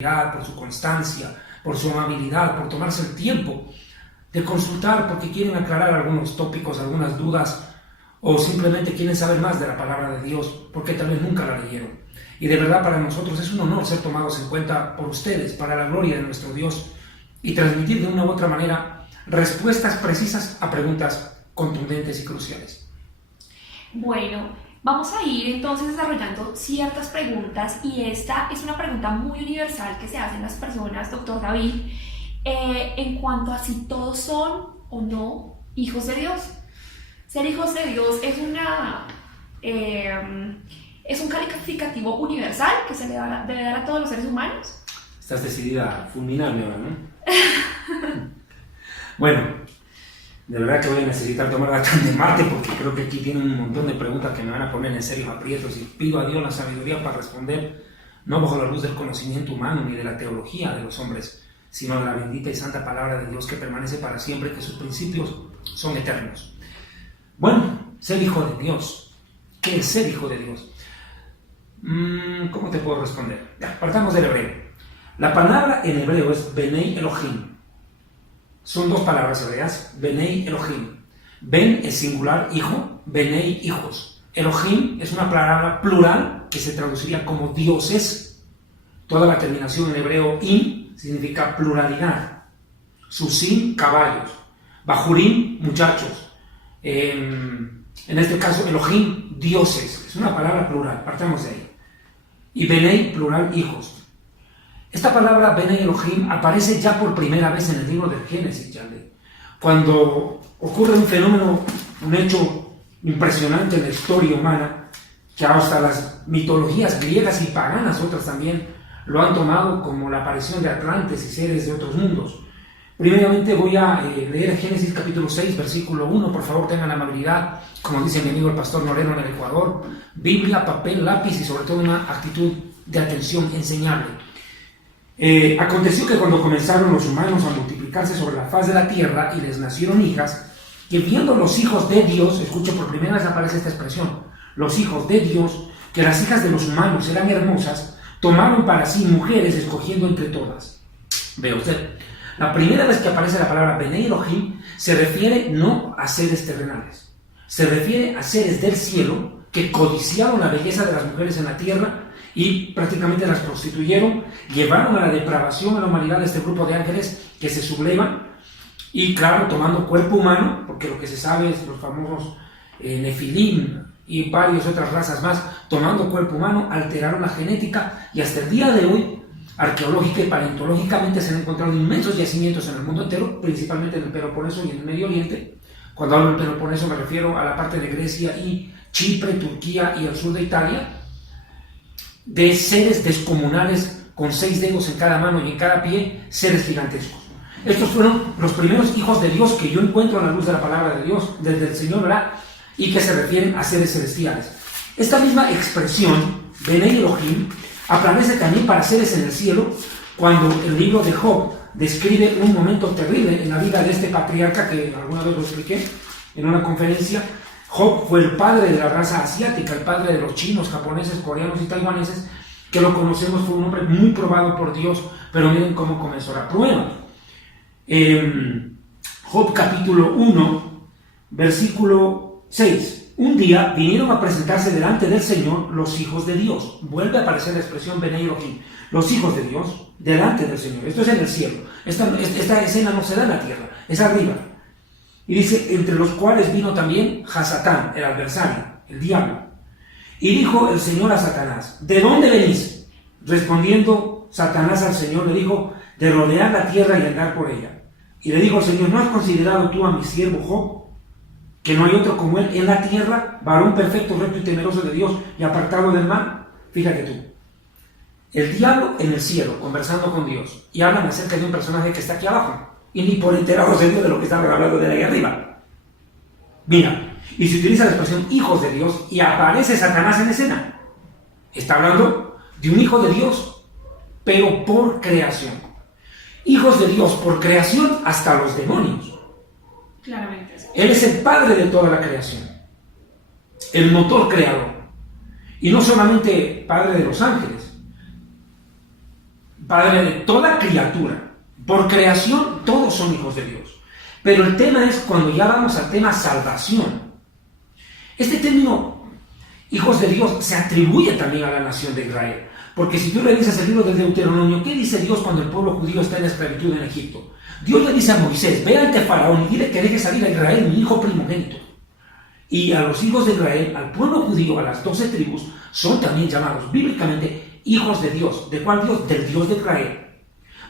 por su constancia, por su amabilidad, por tomarse el tiempo de consultar porque quieren aclarar algunos tópicos, algunas dudas, o simplemente quieren saber más de la palabra de Dios porque tal vez nunca la leyeron. Y de verdad para nosotros es un honor ser tomados en cuenta por ustedes para la gloria de nuestro Dios y transmitir de una u otra manera respuestas precisas a preguntas contundentes y cruciales. Bueno, vamos a ir entonces desarrollando ciertas preguntas y esta es una pregunta muy universal que se hacen las personas, doctor David, en cuanto a si todos son o no hijos de Dios. Ser hijos de Dios es un calificativo universal que se le debe dar a todos los seres humanos. Estás decidida a fulminarme ahora, ¿no? Bueno, de verdad que voy a necesitar tomar bastante mate porque creo que aquí tienen un montón de preguntas que me van a poner en serios aprietos y pido a Dios la sabiduría para responder, no bajo la luz del conocimiento humano ni de la teología de los hombres, sino de la bendita y santa palabra de Dios que permanece para siempre, que sus principios son eternos. Bueno, ser hijo de Dios. ¿Qué es ser hijo de Dios? ¿Cómo te puedo responder? Ya, partamos del hebreo. La palabra en hebreo es Benei Elohim. Son dos palabras hebreas, Benei Elohim. Ben es singular, hijo, Benei, hijos. Elohim es una palabra plural que se traduciría como dioses. Toda la terminación en hebreo im significa pluralidad. Susim, caballos. Bajurim, muchachos. En este caso, Elohim, dioses. Es una palabra plural, partamos de ahí. Y Benei, plural, hijos. Esta palabra Benei Elohim aparece ya por primera vez en el libro del Génesis, Yale. Cuando ocurre un fenómeno, un hecho impresionante en la historia humana, que hasta las mitologías griegas y paganas, otras también, lo han tomado como la aparición de Atlantes y seres de otros mundos. Primeramente voy a leer Génesis capítulo 6, versículo 1, por favor tengan la amabilidad, como dice mi amigo el pastor Moreno en el Ecuador, Biblia, papel, lápiz y sobre todo una actitud de atención enseñable. Aconteció que cuando comenzaron los humanos a multiplicarse sobre la faz de la tierra y les nacieron hijas, que viendo los hijos de Dios, escuche, por primera vez aparece esta expresión, los hijos de Dios, que las hijas de los humanos eran hermosas, tomaron para sí mujeres escogiendo entre todas. Ve usted, la primera vez que aparece la palabra Benei Elohim se refiere no a seres terrenales, se refiere a seres del cielo que codiciaron la belleza de las mujeres en la tierra y prácticamente las prostituyeron, llevaron a la depravación a la humanidad de este grupo de ángeles que se sublevan y claro, tomando cuerpo humano, porque lo que se sabe es los famosos Nefilim y varias otras razas más, tomando cuerpo humano, alteraron la genética y hasta el día de hoy, arqueológica y paleontológicamente se han encontrado inmensos yacimientos en el mundo entero, principalmente en el Peloponeso y en el Medio Oriente. Cuando hablo del Peloponeso me refiero a la parte de Grecia y Chipre, Turquía y el sur de Italia, de seres descomunales con 6 dedos en cada mano y en cada pie, seres gigantescos. Estos fueron los primeros hijos de Dios que yo encuentro a la luz de la palabra de Dios, desde el Señor, ¿verdad? Y que se refieren a seres celestiales. Esta misma expresión, Benei Elohim, aparece también para seres en el cielo, cuando el libro de Job describe un momento terrible en la vida de este patriarca, que alguna vez lo expliqué en una conferencia. Job fue el padre de la raza asiática, el padre de los chinos, japoneses, coreanos y taiwaneses, que lo conocemos, fue un hombre muy probado por Dios, pero miren cómo comenzó la prueba. Job capítulo 1, versículo 6. Un día vinieron a presentarse delante del Señor los hijos de Dios. Vuelve a aparecer la expresión Benei Elohim. Los hijos de Dios delante del Señor. Esto es en el cielo. Esta escena no se da en la tierra, es arriba. Y dice, entre los cuales vino también Hasatán, el adversario, el diablo. Y dijo el Señor a Satanás, ¿de dónde venís? Respondiendo Satanás al Señor, le dijo, de rodear la tierra y andar por ella. Y le dijo al Señor, ¿no has considerado tú a mi siervo Job? Que no hay otro como él en la tierra, varón perfecto, recto y temeroso de Dios y apartado del mal. Fíjate tú, el diablo en el cielo, conversando con Dios, y hablan acerca de un personaje que está aquí abajo. Y ni por enterados de Dios de lo que están hablando de ahí arriba. Mira, y se utiliza la expresión hijos de Dios y aparece Satanás en escena. Está hablando de un hijo de Dios, pero por creación. Hijos de Dios por creación hasta los demonios. Claramente. Él es el padre de toda la creación, el motor creador. Y no solamente padre de los ángeles, Padre de toda criatura. Por creación todos son hijos de Dios. Pero el tema es cuando ya vamos al tema salvación. Este término, hijos de Dios, se atribuye también a la nación de Israel. Porque si tú revisas el libro del Deuteronomio, ¿qué dice Dios cuando el pueblo judío está en esclavitud en Egipto? Dios le dice a Moisés, ve ante Faraón y dile que deje salir a Israel, mi hijo primogénito. Y a los hijos de Israel, al pueblo judío, a las 12 tribus, son también llamados bíblicamente hijos de Dios. ¿De cuál Dios? Del Dios de Israel.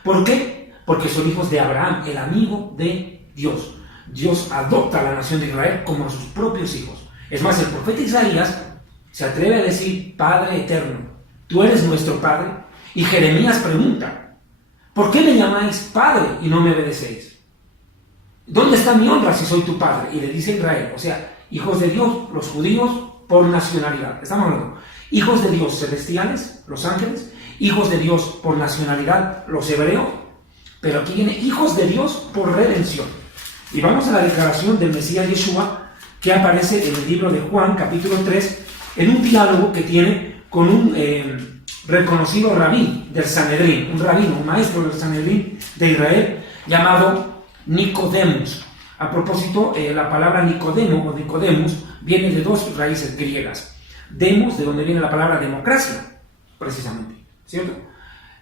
¿Por qué? Porque son hijos de Abraham, el amigo de Dios. Dios adopta a la nación de Israel como a sus propios hijos. Es más, el profeta Isaías se atreve a decir, Padre eterno, tú eres nuestro Padre. Y Jeremías pregunta, ¿por qué me llamáis Padre y no me obedecéis? ¿Dónde está mi honra si soy tu Padre? Y le dice Israel, o sea, hijos de Dios, los judíos, por nacionalidad. Estamos hablando, hijos de Dios celestiales, los ángeles, hijos de Dios por nacionalidad, los hebreos, pero aquí viene hijos de Dios por redención. Y vamos a la declaración del Mesías Yeshua, que aparece en el libro de Juan, capítulo 3, en un diálogo que tiene con un reconocido rabí del Sanedrín, un rabino, un maestro del Sanedrín de Israel, llamado Nicodemus. A propósito, la palabra Nicodemo o Nicodemus viene de dos raíces griegas. Demos, de donde viene la palabra democracia, precisamente, ¿cierto?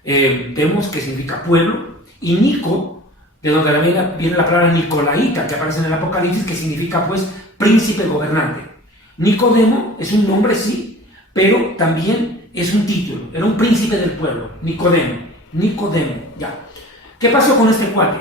Demos, que significa pueblo, y Nico, de donde viene la palabra Nicolaíta, que aparece en el Apocalipsis, que significa, pues, príncipe gobernante. Nicodemo es un nombre, sí, pero también es un título. Era un príncipe del pueblo, Nicodemo, ya. ¿Qué pasó con este cuate?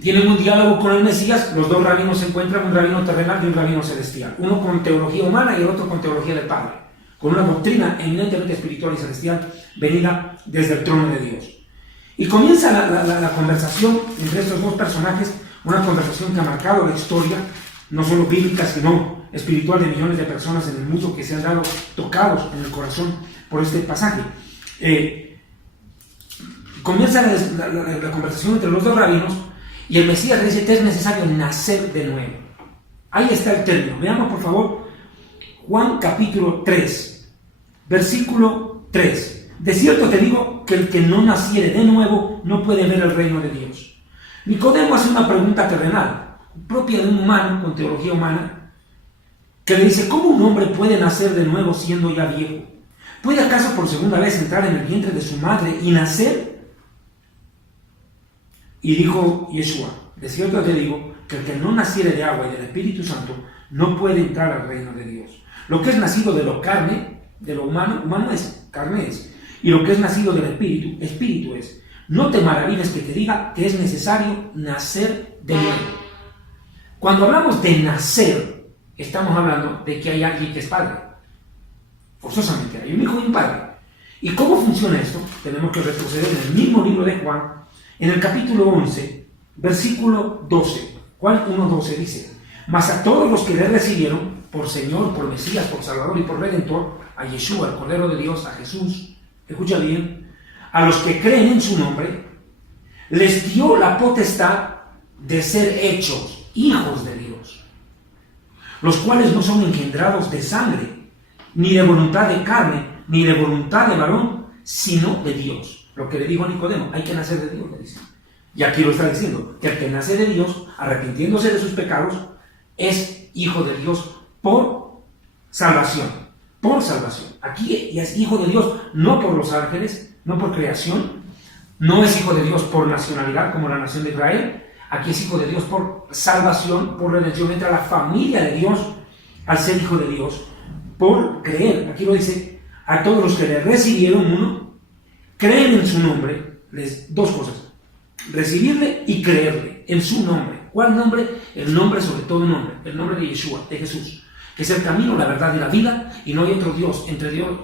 Tienen un diálogo con el Mesías, los dos rabinos se encuentran, un rabino terrenal y un rabino celestial, uno con teología humana y el otro con teología del Padre, con una doctrina eminentemente espiritual y celestial venida desde el trono de Dios. Y comienza la conversación entre estos dos personajes, una conversación que ha marcado la historia, no solo bíblica, sino espiritual, de millones de personas en el mundo que se han dado tocados en el corazón por este pasaje. Comienza la conversación entre los dos rabinos y el Mesías le dice que es necesario nacer de nuevo. Ahí está el término. Veamos, por favor, Juan capítulo 3, versículo 3. De cierto te digo que el que no naciere de nuevo no puede ver el reino de Dios. Nicodemo hace una pregunta terrenal, propia de un humano con teología humana, que le dice, ¿cómo un hombre puede nacer de nuevo siendo ya viejo? ¿Puede acaso por segunda vez entrar en el vientre de su madre y nacer? Y dijo Yeshua, de cierto te digo que el que no naciere de agua y del Espíritu Santo no puede entrar al reino de Dios. Lo que es nacido de lo carne, de lo humano, humano es, carne es, y lo que es nacido del Espíritu, espíritu es. No te maravilles que te diga que es necesario nacer de nuevo. Cuando hablamos de nacer, estamos hablando de que hay alguien que es padre. Forzosamente, hay un hijo y un padre. ¿Y cómo funciona esto? Tenemos que retroceder en el mismo libro de Juan, en el capítulo 11, versículo 12. Juan 1:12 dice, mas a todos los que le recibieron, por Señor, por Mesías, por Salvador y por Redentor, a Yeshua, el Cordero de Dios, a Jesús, escucha bien, a los que creen en su nombre, les dio la potestad de ser hechos hijos de Dios, los cuales no son engendrados de sangre, ni de voluntad de carne, ni de voluntad de varón, sino de Dios. Lo que le dijo a Nicodemo, hay que nacer de Dios, le dice. Y aquí lo está diciendo, que el que nace de Dios, arrepintiéndose de sus pecados, es hijo de Dios por salvación. Por salvación. Aquí es hijo de Dios, no por los ángeles, no por creación, no es hijo de Dios por nacionalidad como la nación de Israel, aquí es hijo de Dios por salvación, por redención, entra a la familia de Dios al ser hijo de Dios, por creer. Aquí lo dice, a todos los que le recibieron, uno, creen en su nombre, dos cosas, recibirle y creerle en su nombre. ¿Cuál nombre? El nombre sobre todo nombre, el nombre de Yeshua, de Jesús, que es el camino, la verdad y la vida, y no hay otro Dios,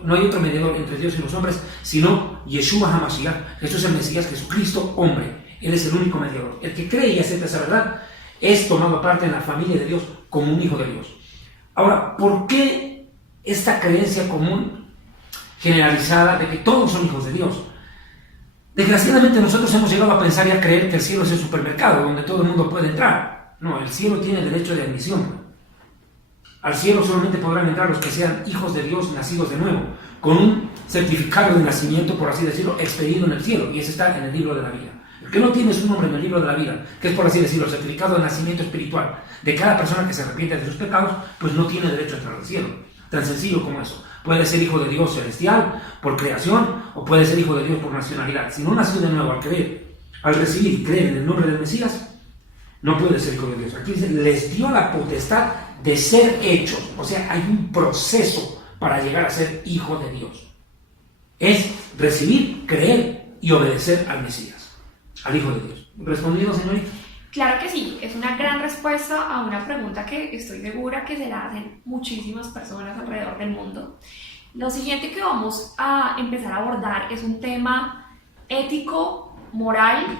no hay otro mediador entre Dios y los hombres, sino Yeshua HaMashiach, Jesús el Mesías, Jesucristo, hombre. Él es el único mediador. El que cree y acepta esa verdad es tomado parte en la familia de Dios como un hijo de Dios. Ahora, ¿por qué esta creencia común, generalizada, de que todos son hijos de Dios? Desgraciadamente nosotros hemos llegado a pensar y a creer que el cielo es el supermercado donde todo el mundo puede entrar. No, el cielo tiene derecho de admisión. Al cielo solamente podrán entrar los que sean hijos de Dios nacidos de nuevo, con un certificado de nacimiento, por así decirlo, expedido en el cielo, y ese está en el libro de la vida. El que no tiene su nombre en el libro de la vida, que es, por así decirlo, el certificado de nacimiento espiritual de cada persona que se arrepiente de sus pecados, pues no tiene derecho a entrar al cielo. Tan sencillo como eso. Puede ser hijo de Dios celestial por creación, o puede ser hijo de Dios por nacionalidad. Si no nació de nuevo al creer, al recibir y creer en el nombre del Mesías, no puede ser hijo de Dios. Aquí dice, les dio la potestad de ser hechos. O sea, hay un proceso para llegar a ser hijo de Dios. Es recibir, creer y obedecer al Mesías, al Hijo de Dios. ¿Respondido, señorita? Claro que sí, es una gran respuesta a una pregunta que estoy segura que se la hacen muchísimas personas alrededor del mundo. Lo siguiente que vamos a empezar a abordar es un tema ético, moral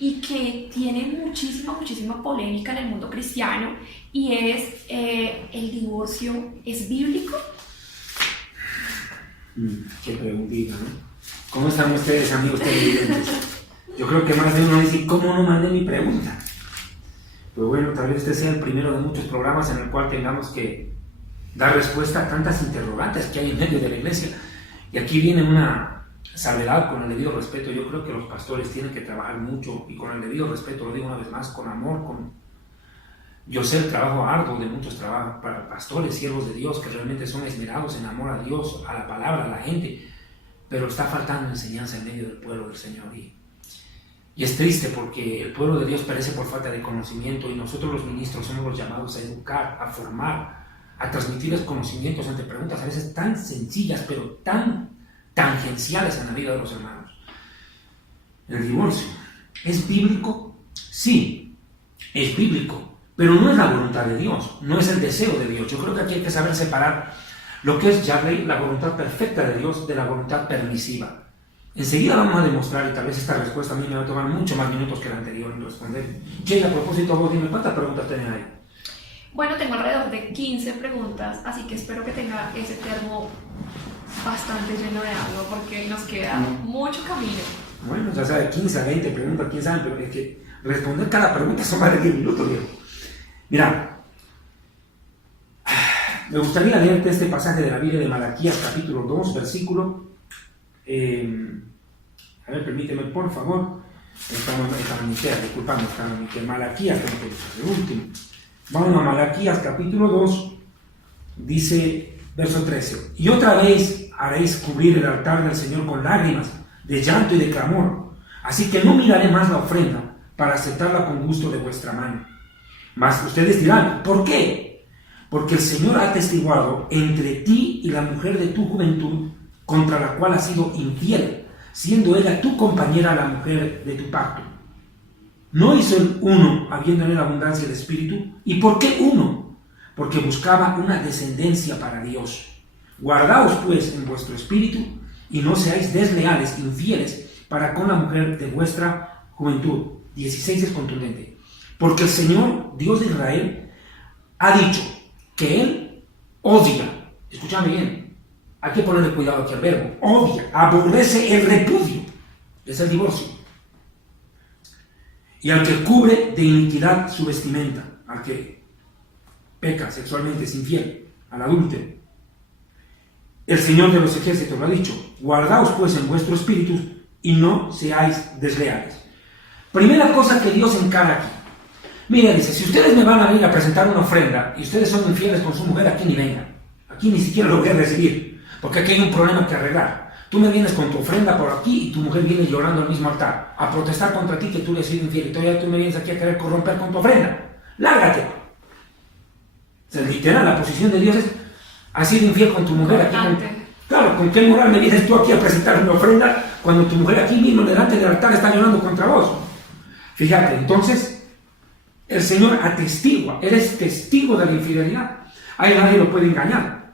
y que tiene muchísima polémica en el mundo cristiano, y es ¿el divorcio es bíblico? Qué preguntita, ¿no? ¿Cómo están ustedes, amigos televidentes? Yo creo que más de uno dice, ¿cómo no mandé mi pregunta? Pues bueno, tal vez este sea el primero de muchos programas en el cual tengamos que dar respuesta a tantas interrogantes que hay en medio de la iglesia. Y aquí viene una salvedad con el debido respeto. Yo creo que los pastores tienen que trabajar mucho, y con el debido respeto, lo digo una vez más, con amor, yo sé el trabajo arduo de muchos trabajos para pastores, siervos de Dios, que realmente son esmerados en amor a Dios, a la palabra, a la gente, pero está faltando enseñanza en medio del pueblo del Señor. Y es triste porque el pueblo de Dios perece por falta de conocimiento, y nosotros los ministros somos los llamados a educar, a formar, a transmitirles conocimientos ante preguntas a veces tan sencillas, pero tan tangenciales en la vida de los hermanos. ¿El divorcio es bíblico? Sí, es bíblico. Pero no es la voluntad de Dios, no es el deseo de Dios. Yo creo que aquí hay que saber separar lo que es Yahweh, la voluntad perfecta de Dios, de la voluntad permisiva. Enseguida vamos a demostrar, y tal vez esta respuesta a mí me va a tomar mucho más minutos que la anterior en responder. Jay, a propósito, vos dime, ¿cuántas preguntas tenés ahí? Bueno, tengo alrededor de 15 preguntas, así que espero que tenga ese termo bastante lleno de agua, porque nos queda mucho camino. Bueno, ya sea de 15 a 20 preguntas, quién sabe, pero es que responder cada pregunta son más de 10 minutos, viejo. Mira, me gustaría leerte este pasaje de la Biblia de Malaquías, capítulo 2, versículo. A ver, permíteme, por favor. Disculpame, Malaquías, el último. Vamos a Malaquías, capítulo 2, dice, verso 13. Y otra vez haréis cubrir el altar del Señor con lágrimas, de llanto y de clamor. Así que no miraré más la ofrenda para aceptarla con gusto de vuestra mano. Mas ustedes dirán, ¿por qué? Porque el Señor ha atestiguado entre ti y la mujer de tu juventud, contra la cual has sido infiel, siendo ella tu compañera, la mujer de tu pacto. ¿No hizo el uno, habiendo en él abundancia de espíritu? ¿Y por qué uno? Porque buscaba una descendencia para Dios. Guardaos pues en vuestro espíritu, y no seáis desleales, infieles, para con la mujer de vuestra juventud. 16 es contundente. Porque el Señor, Dios de Israel, ha dicho que Él odia, escúchame bien, hay que ponerle cuidado aquí al verbo, odia, aborrece el repudio, es el divorcio. Y al que cubre de iniquidad su vestimenta, al que peca sexualmente, es infiel, al adúltero. El Señor de los ejércitos lo ha dicho, guardaos pues en vuestro espíritu y no seáis desleales. Primera cosa que Dios encara aquí. Mira, dice, si ustedes me van a venir a presentar una ofrenda y ustedes son infieles con su mujer, aquí ni vengan. Aquí ni siquiera lo voy a recibir, porque aquí hay un problema que arreglar. Tú me vienes con tu ofrenda por aquí y tu mujer viene llorando al mismo altar a protestar contra ti que tú le has sido infiel, y todavía tú me vienes aquí a querer corromper con tu ofrenda. ¡Lárgate! O sea, literal, la posición de Dios es, has sido infiel con tu mujer aquí. Claro, ¿con qué moral me vienes tú aquí a presentar una ofrenda cuando tu mujer aquí mismo delante del altar está llorando contra vos? Fíjate, entonces el Señor atestigua, Él es testigo de la infidelidad. Ahí nadie lo puede engañar.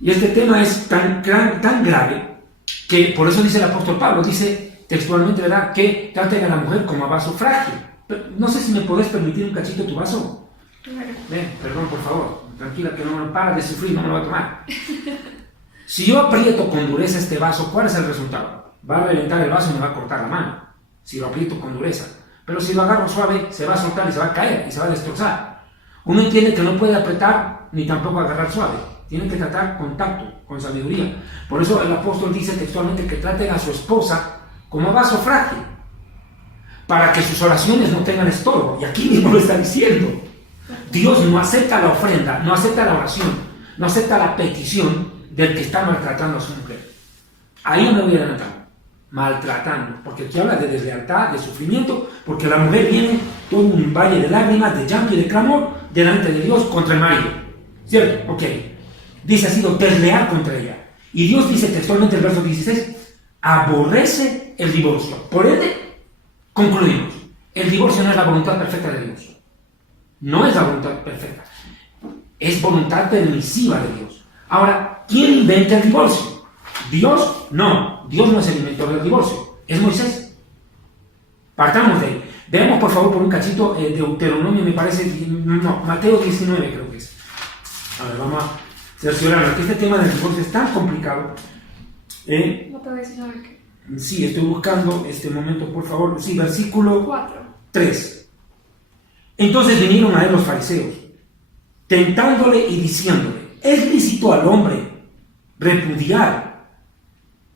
Y este tema es tan grave que por eso dice el apóstol Pablo, dice textualmente, ¿verdad?, que traten a la mujer como a vaso frágil. Pero no sé si me podés permitir un cachito de tu vaso. Ven, perdón, por favor, tranquila, que no me para de sufrir, no me lo va a tomar. Si yo aprieto con dureza este vaso, ¿cuál es el resultado? Va a reventar el vaso y me va a cortar la mano, si lo aprieto con dureza. Pero si lo agarro suave, se va a soltar y se va a caer y se va a destrozar. Uno entiende que no puede apretar ni tampoco agarrar suave. Tiene que tratar contacto. con sabiduría. Por eso el apóstol dice textualmente que traten a su esposa como vaso frágil, para que sus oraciones no tengan estorbo. Y aquí mismo lo está diciendo. Dios no acepta la ofrenda, no acepta la oración, no acepta la petición del que está maltratando a su mujer. Ahí no me voy a adelantar. Maltratando, porque aquí habla de deslealtad, de sufrimiento, porque la mujer viene todo un valle de lágrimas, de llanto y de clamor delante de Dios contra el marido. ¿Cierto? Ok. Dice, ha sido desleal contra ella. Y Dios dice textualmente el verso 16, aborrece el divorcio. Por ende, concluimos, el divorcio no es la voluntad perfecta de Dios. No es la voluntad perfecta. Es voluntad permisiva de Dios. Ahora, ¿quién inventa el divorcio? ¿Dios? No. Dios no es el inventor del divorcio. Es Moisés. Partamos de ahí. Veamos por favor por un cachito de Deuteronomio, me parece, no, Mateo 19 creo que es. A ver, vamos a cerciorarnos que este tema del divorcio es tan complicado. Mateo 19 ¿qué? Sí, estoy buscando este momento, por favor. Sí, versículo 3. Entonces vinieron a él los fariseos, tentándole y diciéndole, ¿es lícito al hombre repudiar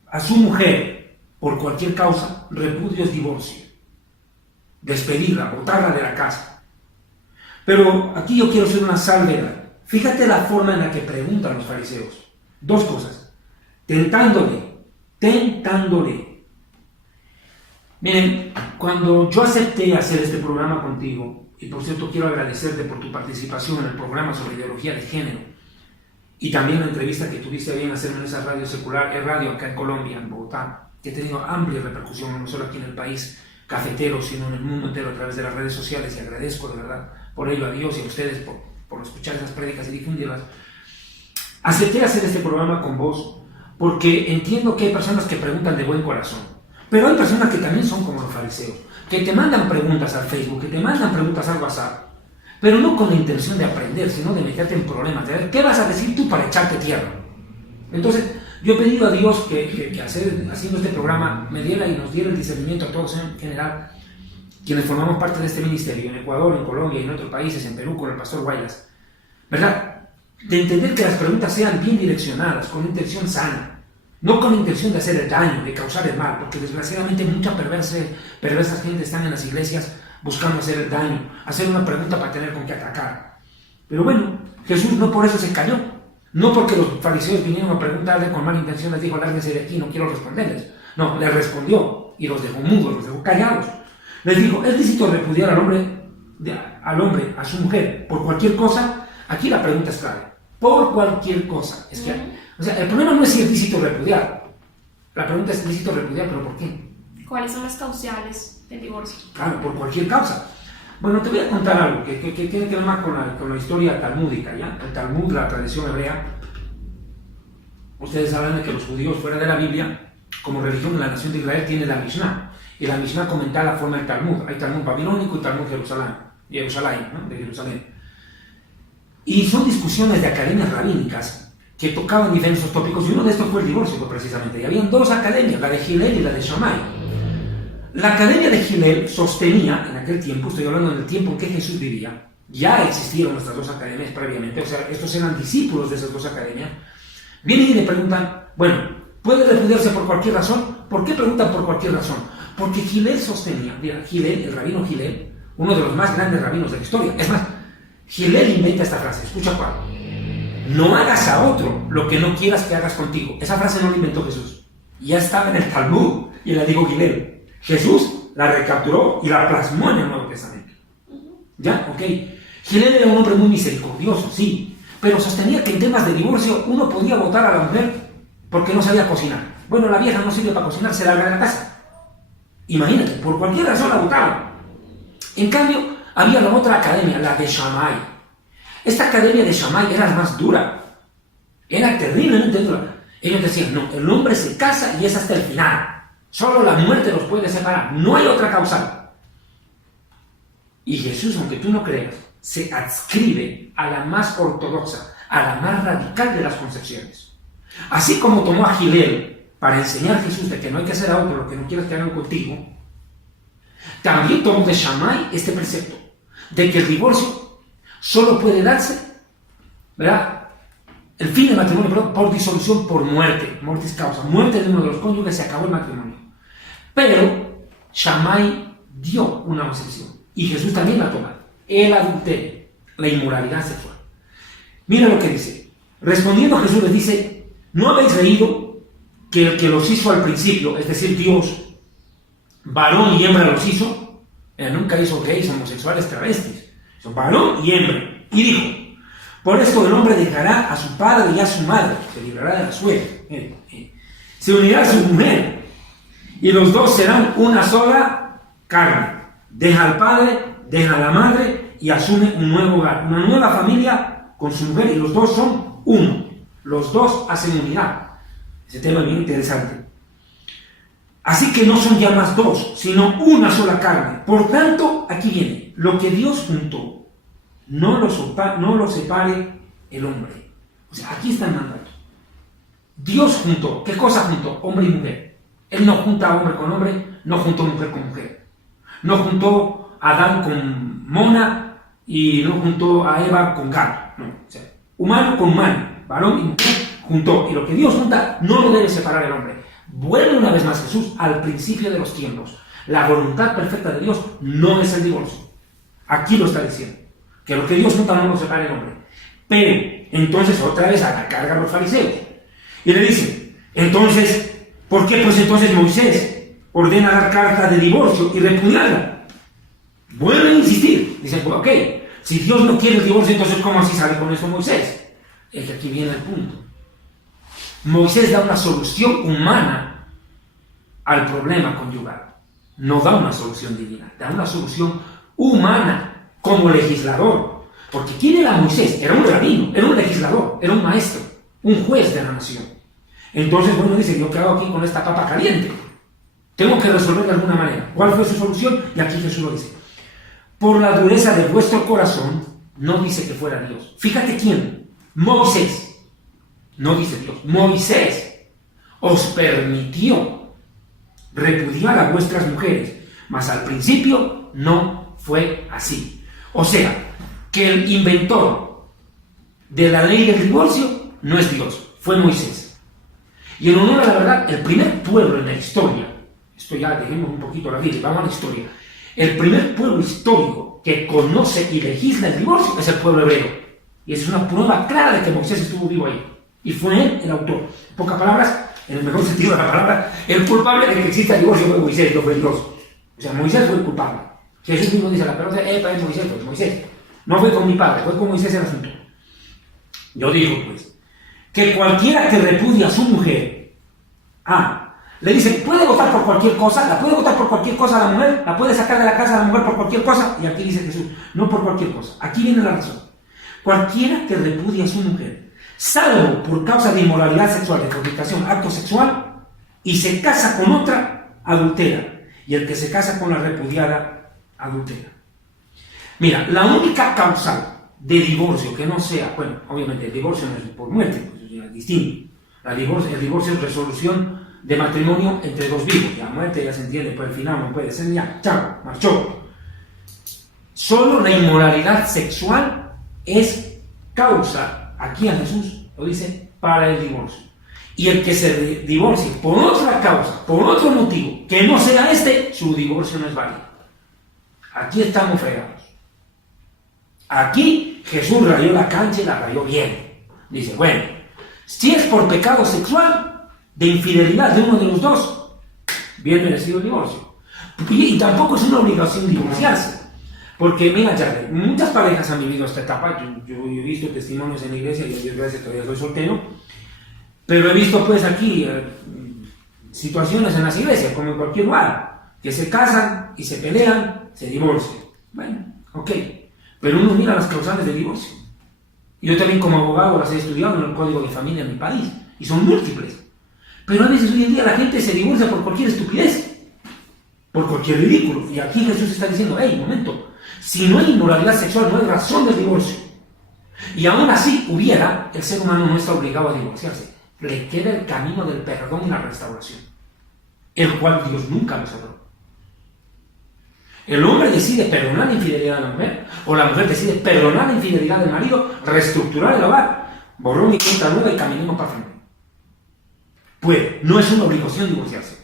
a su mujer por cualquier causa? Repudio es divorcio, despedirla, botarla de la casa. Pero aquí yo quiero hacer una salvedad. Fíjate la forma en la que preguntan los fariseos. Dos cosas. Tentándole. Miren, cuando yo acepté hacer este programa contigo, y por cierto quiero agradecerte por tu participación en el programa sobre ideología de género, y también la entrevista que tuviste bien hacerme en esa radio secular, el radio acá en Colombia, en Bogotá, que ha tenido amplia repercusión no solo aquí en el país cafetero, sino en el mundo entero a través de las redes sociales, y agradezco de verdad por ello a Dios y a ustedes por escuchar esas prédicas y difundirlas. Acepté hacer este programa con vos porque entiendo que hay personas que preguntan de buen corazón, pero hay personas que también son como los fariseos, que te mandan preguntas al Facebook, que te mandan preguntas al WhatsApp, pero no con la intención de aprender, sino de meterte en problemas, de ver qué vas a decir tú para echarte tierra. Entonces, yo he pedido a Dios que haciendo este programa me diera y nos diera el discernimiento a todos en general, quienes formamos parte de este ministerio, en Ecuador, en Colombia y en otros países, en Perú, con el pastor Guayas, ¿verdad? De entender que las preguntas sean bien direccionadas, con intención sana, no con intención de hacer el daño, de causar el mal, porque desgraciadamente muchas perversas gente están en las iglesias buscando hacer el daño, hacer una pregunta para tener con qué atacar. Pero bueno, Jesús no por eso se cayó, no porque los fariseos vinieron a preguntarle con mala intención, les dijo, lárguense de aquí, no quiero responderles. No, les respondió y los dejó mudos, los dejó callados. Les dijo, ¿es lícito repudiar al hombre, a su mujer, por cualquier cosa? Aquí la pregunta es clave. Por cualquier cosa. Es que, o sea, el problema no es si es lícito repudiar. La pregunta es lícito repudiar, ¿pero por qué? ¿Cuáles son las causales del divorcio? Claro, por cualquier causa. Bueno, te voy a contar algo que tiene que ver más con la historia talmúdica, ¿ya? El Talmud, la tradición hebrea. Ustedes saben de que los judíos fuera de la Biblia, como religión de la nación de Israel, tiene la Mishnah. Y la Mishnah comenta la forma del Talmud. Hay Talmud babilónico y Talmud Jerusalén, ¿no? De Jerusalén. Y son discusiones de academias rabínicas que tocaban diversos tópicos, y uno de estos fue el divorcio, precisamente. Y habían dos academias, la de Hillel y la de Shammai. La academia de Hillel sostenía, en aquel tiempo, estoy hablando del tiempo en que Jesús vivía, ya existieron estas dos academias previamente, o sea, estos eran discípulos de esas dos academias. Vienen y le preguntan, bueno, ¿puede repudiarse por cualquier razón? ¿Por qué preguntan por cualquier razón? Porque Hillel sostenía, mira, Hillel, el rabino Hillel, uno de los más grandes rabinos de la historia, es más, Hillel inventa esta frase, escucha cuál. No hagas a otro lo que no quieras que hagas contigo. Esa frase no la inventó Jesús. Ya estaba en el Talmud y la dijo Hillel. Jesús la recapturó y la plasmó en el Nuevo Testamento. ¿Ya? Ok. Hillel era un hombre muy misericordioso, sí, pero sostenía que en temas de divorcio uno podía votar a la mujer porque no sabía cocinar. Bueno, la vieja no sirve para cocinar, se larga de la casa. Imagínate, por cualquier razón la votaban. En cambio, había la otra academia, la de Shammai. Esta academia de Shammai era la más dura. Era terrible, no entiendo. Ellos decían, no, el hombre se casa y es hasta el final. Solo la muerte los puede separar. No hay otra causal. Y Jesús, aunque tú no creas, se adscribe a la más ortodoxa, a la más radical de las concepciones. Así como tomó a Hillel para enseñar a Jesús de que no hay que hacer a otro lo que no quieras que hagan contigo, también tomó de Shammai este precepto, de que el divorcio solo puede darse, ¿verdad?, el fin del matrimonio, perdón, por disolución por muerte, mortis causa, muerte de uno de los cónyuges, se acabó el matrimonio. Pero Shammai dio una excepción, y Jesús también la toma, el adulterio, la inmoralidad sexual. Mira lo que dice. Respondiendo Jesús les dice: ¿no habéis leído que el que los hizo al principio, es decir, Dios, varón y hembra los hizo? Nunca hizo gays, homosexuales, travestis. Son varón y hembra. Y dijo: por esto el hombre dejará a su padre y a su madre, se librará de la suegra, se unirá a su mujer, y los dos serán una sola carne. Deja al padre, deja a la madre y asume un nuevo hogar, una nueva familia con su mujer, y los dos son uno. Los dos hacen unidad. Ese tema es bien interesante. Así que no son ya más dos, sino una sola carne. Por tanto, aquí viene: lo que Dios juntó, no lo separe el hombre. O sea, aquí está el mandato. Dios juntó. ¿Qué cosa juntó? Hombre y mujer. Él no junta hombre con hombre, no juntó mujer con mujer. No juntó a Adán con Mona y no juntó a Eva con gato. No. O sea, humano con humano, varón y mujer juntó. Y lo que Dios junta no lo debe separar el hombre. Vuelve una vez más Jesús al principio de los tiempos. La voluntad perfecta de Dios no es el divorcio. Aquí lo está diciendo. Que lo que Dios junta no lo separa el hombre. Pero, entonces, otra vez a la carga a los fariseos. Y le dicen: entonces, ¿por qué pues entonces Moisés ordena dar carta de divorcio y repudiarla? Vuelven a insistir. Dicen: pues, ok, si Dios no quiere el divorcio, entonces ¿cómo así sale con eso Moisés? Es que aquí viene el punto. Moisés da una solución humana al problema conyugal. No da una solución divina, da una solución humana. Como legislador, porque ¿quién era Moisés? Era un rabino, era un legislador, era un maestro, un juez de la nación. Entonces, bueno, dice: ¿yo qué hago aquí con esta papa caliente? Tengo que resolver de alguna manera. ¿Cuál fue su solución? Y aquí Jesús lo dice: por la dureza de vuestro corazón, no dice que fuera Dios. Fíjate quién, Moisés, no dice Dios, Moisés os permitió repudiar a vuestras mujeres, mas al principio no fue así. O sea, que el inventor de la ley del divorcio no es Dios, fue Moisés. Y en honor a la verdad, el primer pueblo en la historia, esto ya dejemos un poquito la vida y vamos a la historia, el primer pueblo histórico que conoce y legisla el divorcio es el pueblo hebreo. Y esa es una prueba clara de que Moisés estuvo vivo ahí. Y fue él el autor. En pocas palabras, en el mejor sentido de la palabra, el culpable de que exista el divorcio fue Moisés, no fue Dios. O sea, Moisés fue el culpable. Jesús mismo dice: la pelota es Moisés, pues Moisés. No fue con mi padre, fue con Moisés el asunto. Yo digo, pues, que cualquiera que repudia a su mujer, le dice: puede votar por cualquier cosa, la puede votar por cualquier cosa a la mujer, la puede sacar de la casa a la mujer por cualquier cosa, y aquí dice Jesús: no por cualquier cosa. Aquí viene la razón. Cualquiera que repudia a su mujer, salvo por causa de inmoralidad sexual, de fornicación, acto sexual, y se casa con otra, adultera. Y el que se casa con la repudiada, adultera. Mira, la única causa de divorcio que no sea, bueno, obviamente el divorcio no es por muerte, pues es distinto. El divorcio es resolución de matrimonio entre dos vivos. La muerte ya se entiende, pues al final no puede ser, ya, chao, marchó. Solo la inmoralidad sexual es causa, aquí a Jesús lo dice, para el divorcio. Y el que se divorcie por otra causa, por otro motivo, que no sea su divorcio no es válido. Aquí estamos fregados. Aquí Jesús rayó la cancha y la rayó bien. Dice: bueno, si es por pecado sexual, de infidelidad de uno de los dos, bien merecido el divorcio. Y tampoco es una obligación divorciarse. Porque mira, ya, muchas parejas han vivido esta etapa. Yo he visto testimonios en la iglesia, y Dios gracias, todavía soy soltero. Pero he visto pues aquí situaciones en las iglesias, como en cualquier lugar, que se casan y se pelean, se divorcian. Bueno, ok. Pero uno mira las causales de divorcio. Yo también como abogado las he estudiado en el Código de Familia en mi país, y son múltiples. Pero a veces hoy en día la gente se divorcia por cualquier estupidez, por cualquier ridículo. Y aquí Jesús está diciendo: hey, momento, si no hay inmoralidad sexual, no hay razón del divorcio. Y aún así hubiera, el ser humano no está obligado a divorciarse. Le queda el camino del perdón y la restauración, el cual Dios nunca lo cerró. El hombre decide perdonar la infidelidad de la mujer, o la mujer decide perdonar la infidelidad del marido, reestructurar el hogar. borrón y cuenta nueva y caminemos para frente. Puede, no es una obligación divorciarse.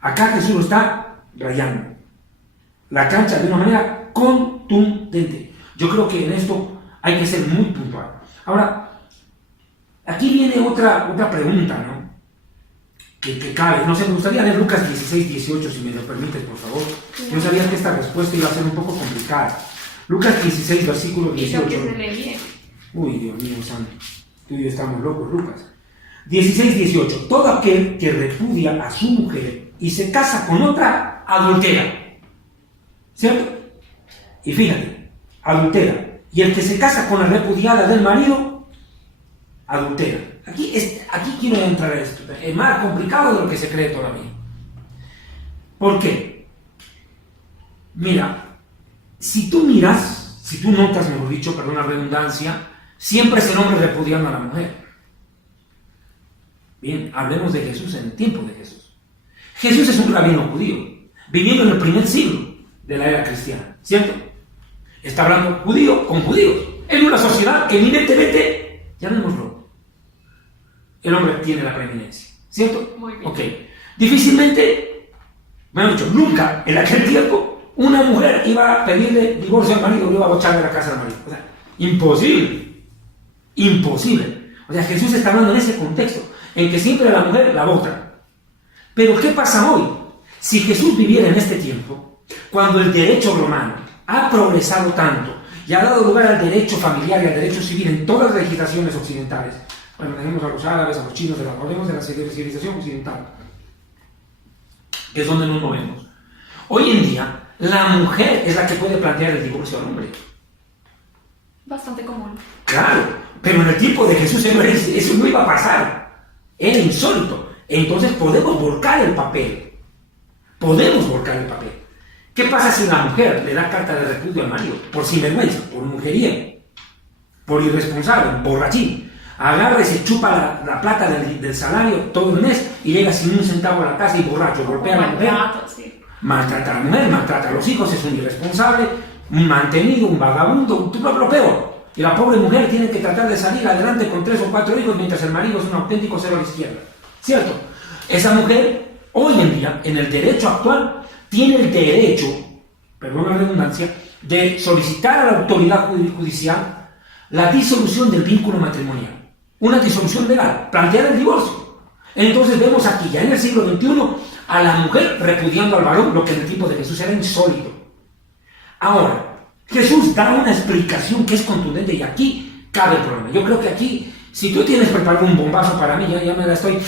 Acá Jesús lo está rayando la cancha de una manera contundente. Yo creo que en esto hay que ser muy puntual. Ahora, aquí viene otra pregunta, ¿no? Que cabe. No sé, me gustaría leer Lucas 16, 18, si me lo permites, por favor. Yo sabía que esta respuesta iba a ser un poco complicada. Lucas 16, versículo 18. Que se lee bien. Uy, Dios mío santo. Tú y yo estamos locos, Lucas. 16, 18. Todo aquel que repudia a su mujer y se casa con otra, adultera. ¿Cierto? Y fíjate, adultera. Y el que se casa con la repudiada del marido, adultera. Aquí quiero entrar a esto. Es más complicado de lo que se cree todavía. ¿Por qué? Mira, si tú notas, mejor dicho, perdón la redundancia, siempre es el hombre repudiando a la mujer. Bien, hablemos de Jesús en el tiempo de Jesús. Jesús es un rabino judío, viviendo en el primer siglo de la era cristiana, ¿cierto? Está hablando judío con judíos, en una sociedad que evidentemente, llamémoslo, el hombre tiene la preeminencia, ¿cierto? Muy bien. Ok. Difícilmente, mejor dicho, nunca en aquel tiempo una mujer iba a pedirle divorcio al marido, o iba a bocharle la casa al marido. O sea, imposible. Imposible. O sea, Jesús está hablando en ese contexto, en que siempre la mujer la bota. Pero ¿qué pasa hoy? Si Jesús viviera en este tiempo, cuando el derecho romano ha progresado tanto y ha dado lugar al derecho familiar y al derecho civil en todas las legislaciones occidentales, bueno, tenemos a los árabes, a los chinos, hablemos de la civilización occidental, que es donde nos movemos. Hoy en día, la mujer es la que puede plantear el divorcio al hombre. Bastante común. Claro, pero en el tiempo de Jesús eso no iba a pasar. Era insólito. Entonces podemos volcar el papel. ¿Qué pasa si la mujer le da carta de repudio al marido? Por sinvergüenza, por mujeriego, por irresponsable, borrachín. Agarra y se chupa la plata del salario todo el mes y llega sin un centavo a la casa y borracho, golpea a la mujer. Sí. Maltrata a la mujer, maltrata a los hijos, es un irresponsable, un mantenido, un vagabundo, lo peor. Y la pobre mujer tiene que tratar de salir adelante con 3 o 4 hijos mientras el marido es un auténtico cero a la izquierda. ¿Cierto? Esa mujer, hoy en día, en el derecho actual, tiene el derecho, perdón la redundancia, de solicitar a la autoridad judicial la disolución del vínculo matrimonial. Una disolución legal, plantear el divorcio. Entonces vemos aquí, ya en el siglo XXI, a la mujer repudiando al varón, lo que en el tiempo de Jesús era insólito. Ahora, Jesús da una explicación que es contundente y aquí cabe el problema. Yo creo que aquí, si tú tienes preparado un bombazo para mí, ya me la estoy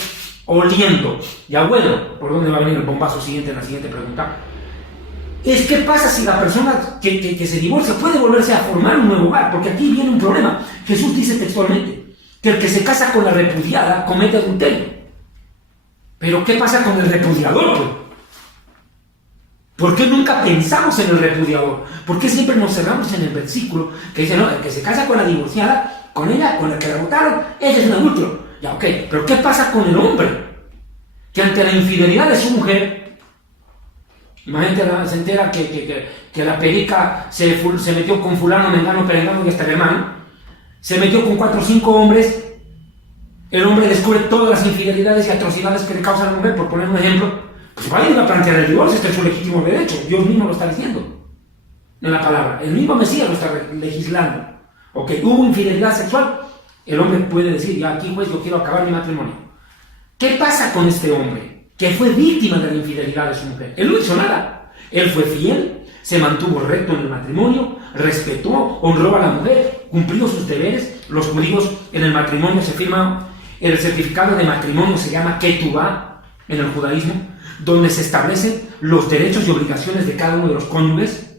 oliendo. Ya bueno, ¿por dónde va a venir el bombazo siguiente en la siguiente pregunta? Es qué pasa si la persona que se divorcia puede volverse a formar un nuevo hogar, porque aquí viene un problema. Jesús dice textualmente que el que se casa con la repudiada comete adulterio. Pero ¿qué pasa con el repudiador, pues? ¿Por qué nunca pensamos en el repudiador? ¿Por qué siempre nos cerramos en el versículo que dice, no, el que se casa con la divorciada, con ella, con la que la votaron, ella es un adúltero? Ya, ok, pero ¿qué pasa con el hombre? Que ante la infidelidad de su mujer, imagínate, se entera que la perica se metió con fulano, mengano, perengano y hasta el hermano, se metió con 4 o 5 hombres, el hombre descubre todas las infidelidades y atrocidades que le causa a la mujer, por poner un ejemplo, pues va a ir a plantear el divorcio, este es su legítimo derecho, Dios mismo lo está diciendo en la palabra, el mismo Mesías lo está legislando. Ok, hubo infidelidad sexual, el hombre puede decir, ya aquí juez, yo quiero acabar mi matrimonio. ¿Qué pasa con este hombre que fue víctima de la infidelidad de su mujer? Él no hizo nada, él fue fiel, se mantuvo recto en el matrimonio, respetó, honró a la mujer, cumplió sus deberes. Los judíos en el matrimonio se firman, el certificado de matrimonio se llama ketubá en el judaísmo, donde se establecen los derechos y obligaciones de cada uno de los cónyuges,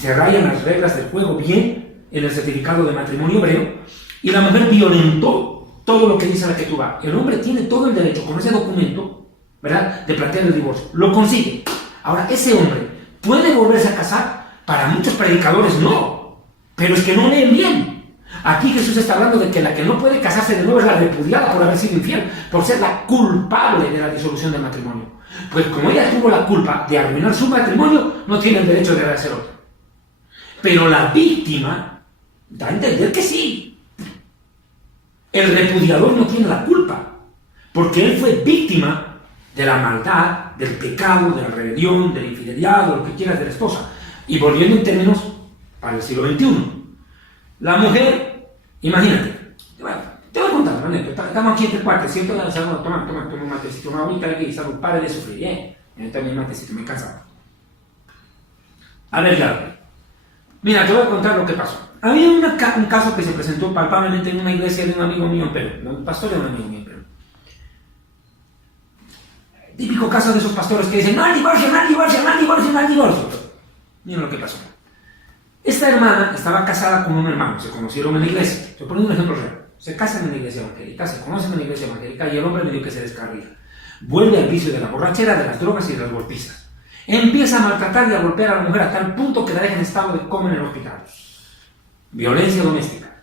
se rayan las reglas del juego bien en el certificado de matrimonio hebreo, y la mujer violentó todo lo que dice la ketubá. El hombre tiene todo el derecho con ese documento, ¿verdad?, de plantear el divorcio. Lo consigue. Ahora, ese hombre puede volverse a casar. Para muchos predicadores no, pero es que no leen bien. Aquí Jesús está hablando de que la que no puede casarse de nuevo es la repudiada por haber sido infiel, por ser la culpable de la disolución del matrimonio. Pues como ella tuvo la culpa de arruinar su matrimonio, no tiene el derecho de hacer otro. Pero la víctima da a entender que sí. El repudiador no tiene la culpa, porque él fue víctima de la maldad, del pecado, de la rebelión, de la infidelidad, o lo que quieras de la esposa. Y volviendo en términos para el siglo XXI. La mujer, imagínate, te voy a contar una anécdota. Estamos aquí entre cuates, ¿cierto? Toma un matecito, una agüita y salgo, pare de sufrir, Ahorita mi matecito, me cansa. A ver, ya. Mira, te voy a contar lo que pasó. Había un caso que se presentó palpablemente en una iglesia de un amigo mío en Perú, un pastor de un amigo mío en Perú. Típico caso de esos pastores que dicen, no al divorcio, no al divorcio, no al divorcio, no al divorcio. Mira lo que pasó. Esta hermana estaba casada con un hermano, se conocieron en la iglesia. Estoy poniendo un ejemplo real. Se casan en la iglesia evangélica, se conocen en la iglesia evangélica y el hombre medio que se descarrila. Vuelve al vicio de la borrachera, de las drogas y de las golpizas. Empieza a maltratar y a golpear a la mujer a tal punto que la deja en estado de coma en el hospital. Violencia doméstica.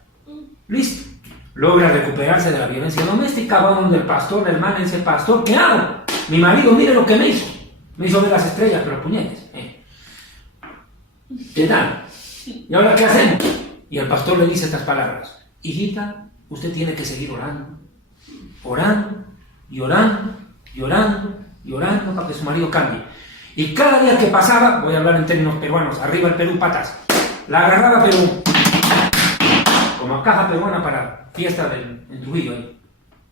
Listo. Logra recuperarse de la violencia doméstica, va donde el pastor, la hermana dice, pastor, ¿qué hago? Mi marido, mire lo que me hizo. Me hizo ver las estrellas, pero puñetes. ¿Qué tal? ¿Y ahora qué hacemos? Y el pastor le dice estas palabras. Hijita, usted tiene que seguir orando. Orando, y orando, y orando, y orando para que su marido cambie. Y cada día que pasaba, voy a hablar en términos peruanos, arriba el Perú, patas. La agarraba Perú, como caja peruana para fiesta en Trujillo,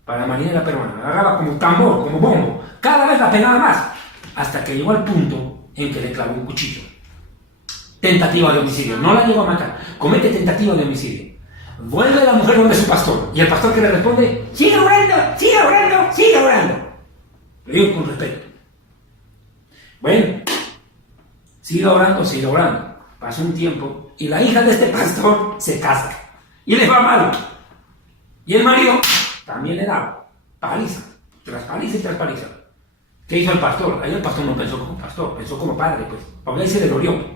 para marinera peruana. La agarraba como tambor, como bombo. Cada vez la pegaba más, hasta que llegó al punto en que le clavó un cuchillo. Tentativa de homicidio. No la llegó a matar. Comete tentativa de homicidio. Vuelve la mujer donde su pastor. Y el pastor que le responde, sigue orando, sigue orando, sigue orando. Le digo con respeto. Bueno, sigue orando. Pasó un tiempo y la hija de este pastor se casa. Y le va mal. Y el marido también le da paliza. Tras paliza y tras paliza. ¿Qué hizo el pastor? Ahí el pastor no pensó como pastor, pensó como padre, pues. Porque ahí se le dolió.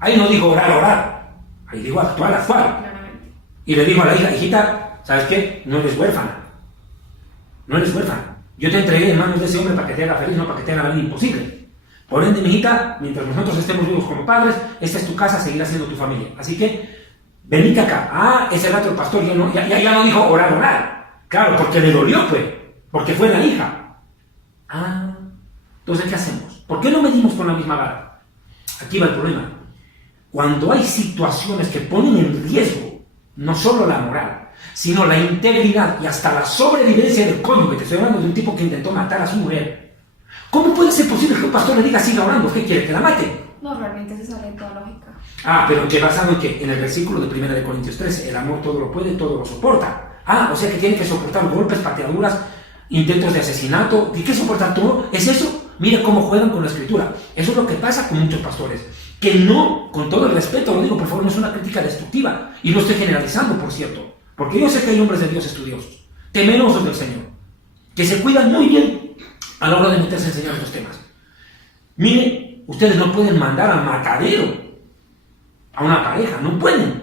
Ahí no dijo orar. Ahí dijo actuar. Y le dijo a la hija, hijita, ¿sabes qué? No eres huérfana. Yo te entregué en manos de ese hombre para que te haga feliz, no para que te haga la vida imposible. Por ende, mi hijita, mientras nosotros estemos vivos como padres, esta es tu casa, seguirá siendo tu familia. Así que, venite acá. Ese rato el pastor ya no dijo orar. Claro, porque le dolió, pues. Porque fue la hija. Entonces, ¿qué hacemos? ¿Por qué no medimos con la misma vara? Aquí va el problema. Cuando hay situaciones que ponen en riesgo no solo la moral, sino la integridad y hasta la sobrevivencia del cónyuge, te estoy hablando de un tipo que intentó matar a su mujer, ¿cómo puede ser posible que un pastor le diga siga orando? ¿Qué quiere? ¿Que la mate? No, realmente se sale de toda lógica. Pero ¿qué basado en qué? En el versículo de 1 de Corintios 13, el amor todo lo puede, todo lo soporta. O sea que tiene que soportar golpes, pateaduras, intentos de asesinato. ¿Y qué soportar todo? ¿Es eso? Mira cómo juegan con la escritura. Eso es lo que pasa con muchos pastores. Que no, con todo el respeto, lo digo por favor, no es una crítica destructiva. Y no estoy generalizando, por cierto. Porque yo sé que hay hombres de Dios estudiosos, temerosos del Señor, que se cuidan muy bien a la hora de meterse a enseñar estos temas. Mire, ustedes no pueden mandar al matadero a una pareja, no pueden.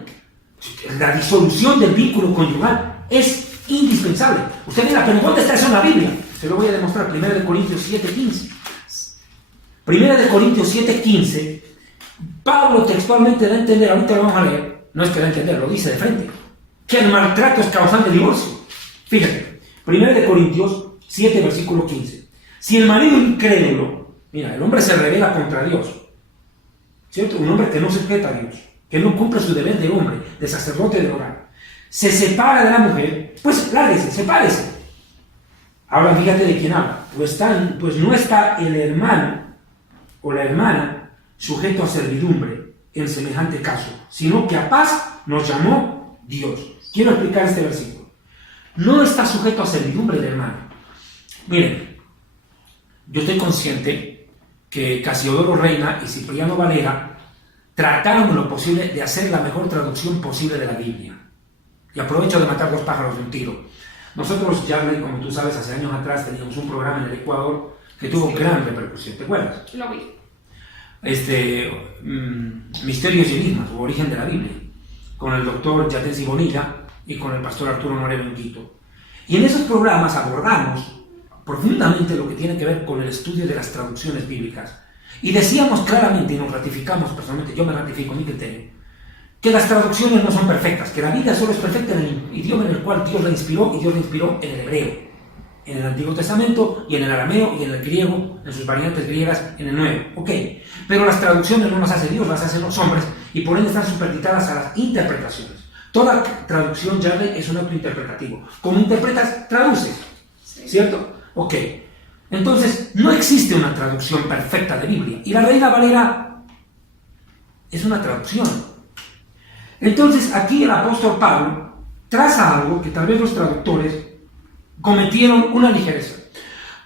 La disolución del vínculo conyugal es indispensable. Usted dirá, pero ¿dónde está eso en la Biblia? Se lo voy a demostrar. 1 de Corintios 7:15. 1 de Corintios 7:15. Pablo textualmente da a entender, ahorita lo vamos a leer, no es que da a entender, lo dice de frente, que el maltrato es causante de divorcio. Fíjate, 1 de Corintios 7, versículo 15. Si el marido incrédulo, mira, el hombre se rebela contra Dios, ¿cierto? Un hombre que no se respeta a Dios, que no cumple su deber de hombre, de sacerdote del hogar, se separa de la mujer, pues lárguese, sepárese. Ahora fíjate de quién habla. Pues no está el hermano o la hermana sujeto a servidumbre en semejante caso, sino que a paz nos llamó Dios. Quiero explicar este versículo. No está sujeto a servidumbre el hermano. Miren, yo estoy consciente que Casiodoro Reina y Cipriano Valera trataron en lo posible de hacer la mejor traducción posible de la Biblia. Y aprovecho de matar dos pájaros de un tiro. Nosotros, Jarley, como tú sabes, hace años atrás teníamos un programa en el Ecuador que tuvo gran repercusión. ¿Te acuerdas? Lo vi. Misterios y enigmas, o origen de la Biblia, con el doctor Yatensi Bonilla y con el pastor Arturo Norero en Quito. Y en esos programas abordamos profundamente lo que tiene que ver con el estudio de las traducciones bíblicas. Y decíamos claramente, y nos ratificamos, personalmente yo me ratifico en mi criterio, que las traducciones no son perfectas, que la Biblia solo es perfecta en el idioma en el cual Dios la inspiró, y Dios la inspiró en el hebreo, en el Antiguo Testamento, y en el arameo, y en el griego, en sus variantes griegas, en el Nuevo. Ok, pero las traducciones no las hace Dios, las hacen los hombres, y por ende están supeditadas a las interpretaciones. Toda traducción, Yahweh, es un acto interpretativo. Como interpretas, traduces, ¿cierto? Ok, entonces no existe una traducción perfecta de Biblia, y la Reina Valera es una traducción. Entonces aquí el apóstol Pablo traza algo que tal vez los traductores cometieron una ligereza.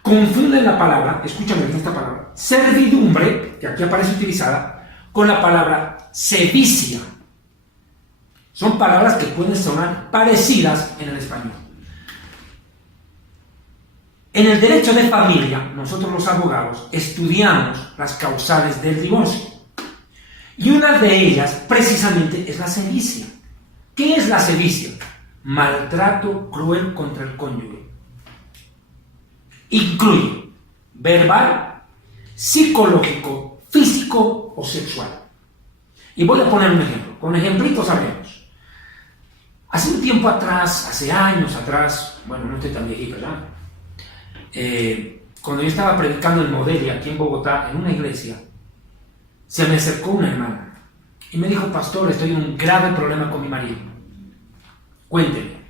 Confunden la palabra, escúchame bien esta palabra, servidumbre, que aquí aparece utilizada, con la palabra sevicia. Son palabras que pueden sonar parecidas en el español. En el derecho de familia, nosotros los abogados estudiamos las causales del divorcio. Y una de ellas, precisamente, es la sevicia. ¿Qué es la sevicia? Maltrato cruel contra el cónyuge. Incluye verbal, psicológico, físico o sexual. Y voy a poner un ejemplo. Con ejemplitos sabremos. Hace un tiempo atrás, hace años atrás, bueno, no estoy tan viejito, ¿verdad? Cuando yo estaba predicando en Modelia, aquí en Bogotá, en una iglesia, se me acercó una hermana y me dijo: pastor, estoy en un grave problema con mi marido. Cuénteme.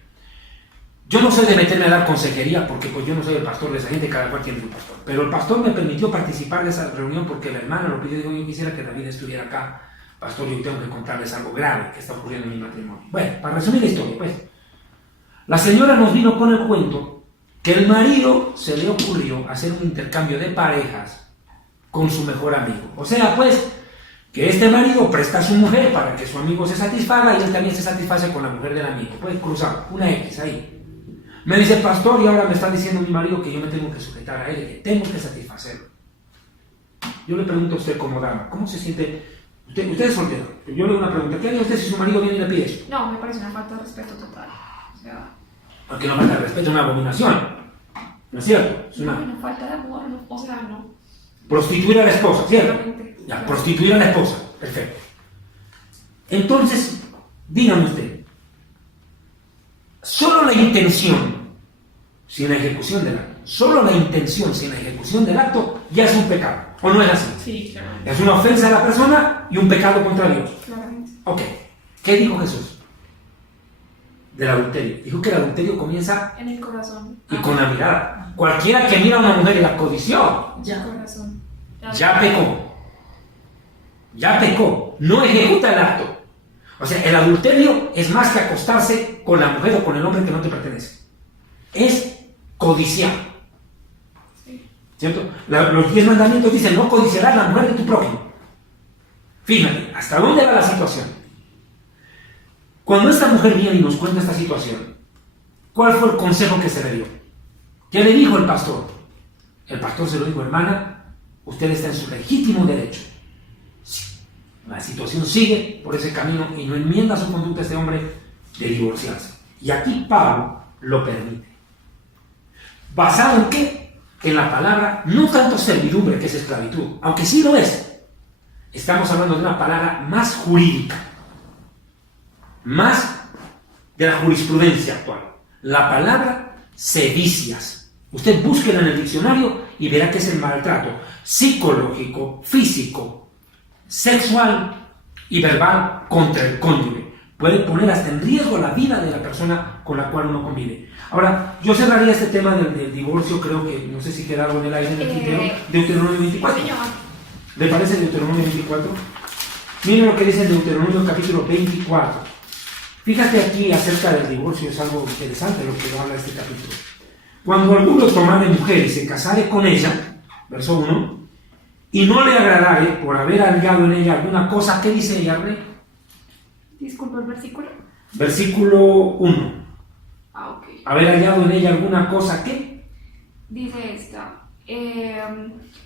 Yo no soy de meterme a dar consejería porque pues yo no soy el pastor de esa gente, cada cual tiene su pastor. Pero el pastor me permitió participar de esa reunión porque la hermana lo pidió y dijo: yo quisiera que David estuviera acá. Pastor, yo tengo que contarles algo grave que está ocurriendo en mi matrimonio. Bueno, para resumir la historia, pues, la señora nos vino con el cuento que el marido se le ocurrió hacer un intercambio de parejas con su mejor amigo. O sea, pues, que este marido presta a su mujer para que su amigo se satisfaga y él también se satisface con la mujer del amigo. Pues cruzado, una X ahí. Me dice: pastor, y ahora me está diciendo mi marido que yo me tengo que sujetar a él, que tengo que satisfacerlo. Yo le pregunto a usted como dama, ¿cómo se siente? Usted es soltero. Yo le hago una pregunta: ¿qué haría usted si su marido viene y le pide eso? No, me parece una falta de respeto total. O sea, porque no falta de respeto, es una abominación. ¿No es cierto? Es una falta de amor, no, o sea, no. Prostituir a la esposa, ¿cierto? Ya, claro. Prostituir a la esposa, perfecto. Entonces, dígame usted, solo la intención sin la ejecución del acto, solo la intención sin la ejecución del acto ya es un pecado, ¿o no es así? Sí, claro. Es una ofensa a la persona y un pecado contra Dios. Claramente. Ok, ¿qué dijo Jesús? Del adulterio. Dijo que el adulterio comienza En el corazón. y con la mirada. Cualquiera que mira a una mujer y la codició, Ya. Corazón. ya pecó. Ya pecó. No ejecuta el acto. O sea, el adulterio es más que acostarse con la mujer o con el hombre que no te pertenece. Es codiciar. Sí. ¿Cierto? Los 10 mandamientos dicen: no codiciarás la mujer de tu prójimo. Fíjate, ¿hasta dónde va la situación? Cuando esta mujer viene y nos cuenta esta situación, ¿cuál fue el consejo que se le dio? ¿Qué le dijo el pastor? El pastor se lo dijo: hermana, usted está en su legítimo derecho. La situación sigue por ese camino y no enmienda su conducta este hombre de divorciarse. Y aquí Pablo lo permite. ¿Basado en qué? En la palabra, no tanto servidumbre, que es esclavitud, aunque sí lo es. Estamos hablando de una palabra más jurídica, más de la jurisprudencia actual. La palabra sedicias. Usted búsquela en el diccionario y verá que es el maltrato psicológico, físico, sexual y verbal contra el cónyuge. Puede poner hasta en riesgo la vida de la persona con la cual uno convive. Ahora, yo cerraría este tema del divorcio, creo que, no sé si queda algo en el aire, en el tintero, Deuteronomio 24. ¿Le parece Deuteronomio 24? Miren lo que dice en Deuteronomio capítulo 24. Fíjate aquí acerca del divorcio, es algo interesante lo que habla este capítulo. Cuando alguno tomare mujer y se casare con ella, verso 1, y no le agradare por haber hallado en ella alguna cosa, ¿qué dice ella, Rey? Disculpa el versículo. Versículo 1. Ok. Haber hallado en ella alguna cosa, ¿qué? Dice esta,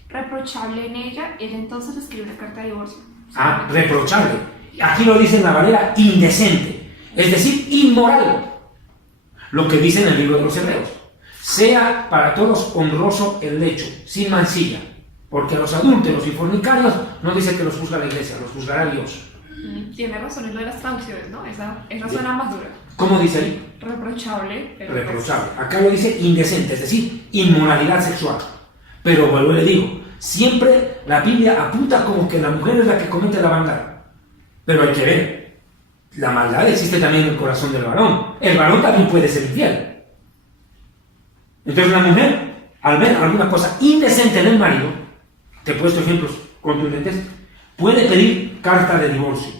reprochable en ella, él entonces le escribe una carta de divorcio. Ah, reprochable. Aquí lo dice en la Valera: indecente, es decir, inmoral. Lo que dice en el libro de los Hebreos: sea para todos honroso el lecho, sin mancilla, porque a los adúlteros y fornicarios no dice que los juzga la iglesia, los juzgará Dios. Tiene razón en lo de las traducciones, ¿no? Esa suena más dura. ¿Cómo dice ahí? Reprochable. Pero Reprochable. Acá lo dice indecente, es decir, inmoralidad sexual. Pero vuelvo y le digo, siempre la Biblia apunta como que la mujer es la que comete la maldad. Pero hay que ver, la maldad existe también en el corazón del varón. El varón también puede ser infiel. Entonces la mujer, al ver alguna cosa indecente en el marido, te he puesto ejemplos contundentes, puede pedir carta de divorcio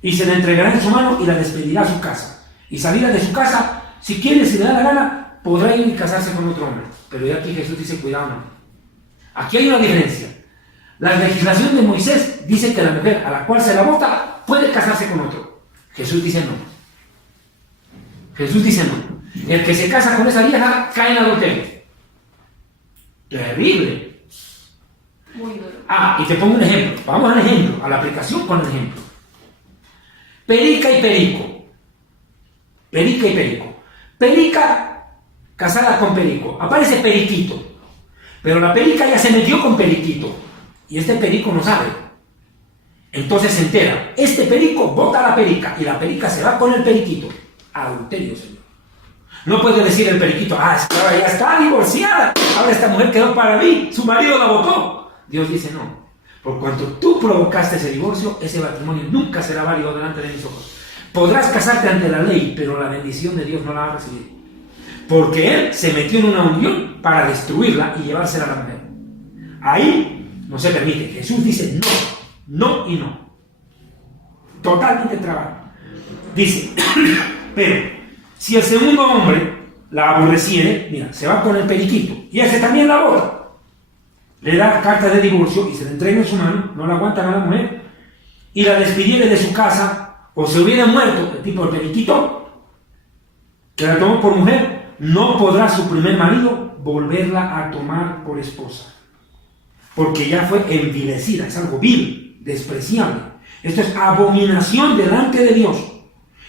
y se la entregará en su mano y la despedirá a su casa. Y salida de su casa, si quiere, si le da la gana, podrá ir y casarse con otro hombre. Pero ya aquí Jesús dice, cuidado, no. Aquí hay una diferencia. La legislación de Moisés dice que la mujer a la cual se la vota puede casarse con otro. Jesús dice no. Jesús dice no. El que se casa con esa vieja cae en adulterio. Terrible. Muy duro. Y te pongo un ejemplo. Vamos al ejemplo, a la aplicación con el ejemplo. Perica y perico. Perica y perico. Perica casada con perico. Aparece periquito. Pero la perica ya se metió con periquito. Y este perico no sabe. Entonces se entera. Este perico bota a la perica. Y la perica se va con el periquito. Adulterio, señor. No puede decir el periquito, es que ahora ya está divorciada. Ahora esta mujer quedó para mí. Su marido la votó. Dios dice no. Por cuanto tú provocaste ese divorcio, ese matrimonio nunca será válido delante de mis ojos. Podrás casarte ante la ley, pero la bendición de Dios no la vas a recibir. Porque Él se metió en una unión para destruirla y llevársela a la mujer. Ahí no se permite. Jesús dice no y no. Totalmente trabajo. Dice, pero si el segundo hombre la aborreciere, mira, se va con el periquito y ese también la bota. Le da carta de divorcio y se la entrega en su mano, no la aguantan a la mujer, y la despidiere de su casa, o se hubiera muerto el tipo del periquito, que la tomó por mujer, no podrá su primer marido volverla a tomar por esposa. Porque ya fue envilecida, es algo vil, despreciable. Esto es abominación delante de Dios.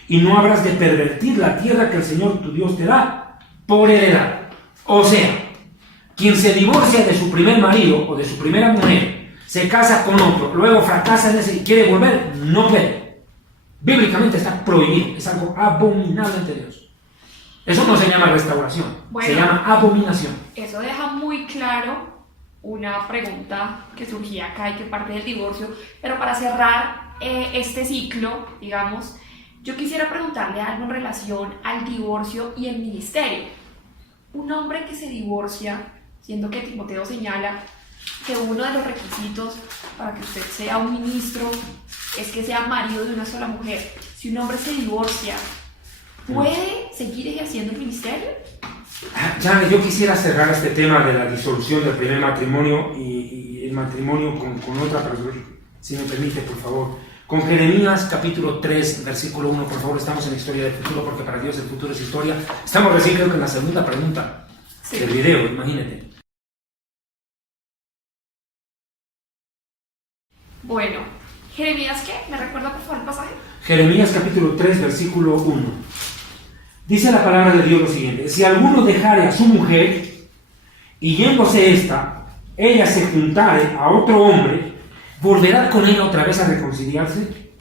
Y no habrás de pervertir la tierra que el Señor tu Dios te da por heredad. O sea, quien se divorcia de su primer marido o de su primera mujer, se casa con otro, luego fracasa en ese y quiere volver, no puede. Bíblicamente está prohibido, es algo abominable ante Dios. Eso no se llama restauración, se llama abominación. Eso deja muy claro una pregunta que surgía acá y que parte del divorcio, pero para cerrar este ciclo, digamos, yo quisiera preguntarle algo en relación al divorcio y el ministerio. Un hombre que se divorcia, siendo que Timoteo señala que uno de los requisitos para que usted sea un ministro es que sea marido de una sola mujer. Si un hombre se divorcia, ¿puede seguir ejerciendo el ministerio? Jane, yo quisiera cerrar este tema de la disolución del primer matrimonio y el matrimonio con otra persona, si me permite, por favor. Con Jeremías capítulo 3, versículo 1, por favor, estamos en la historia del futuro, porque para Dios el futuro es historia. Estamos recién, creo que en la segunda pregunta del video, imagínate. Bueno, Jeremías, ¿qué? ¿Me recuerda por favor el pasaje? Jeremías capítulo 3, versículo 1. Dice la palabra de Dios lo siguiente: si alguno dejare a su mujer, y yéndose ella se juntare a otro hombre, ¿volverá con ella otra vez a reconciliarse?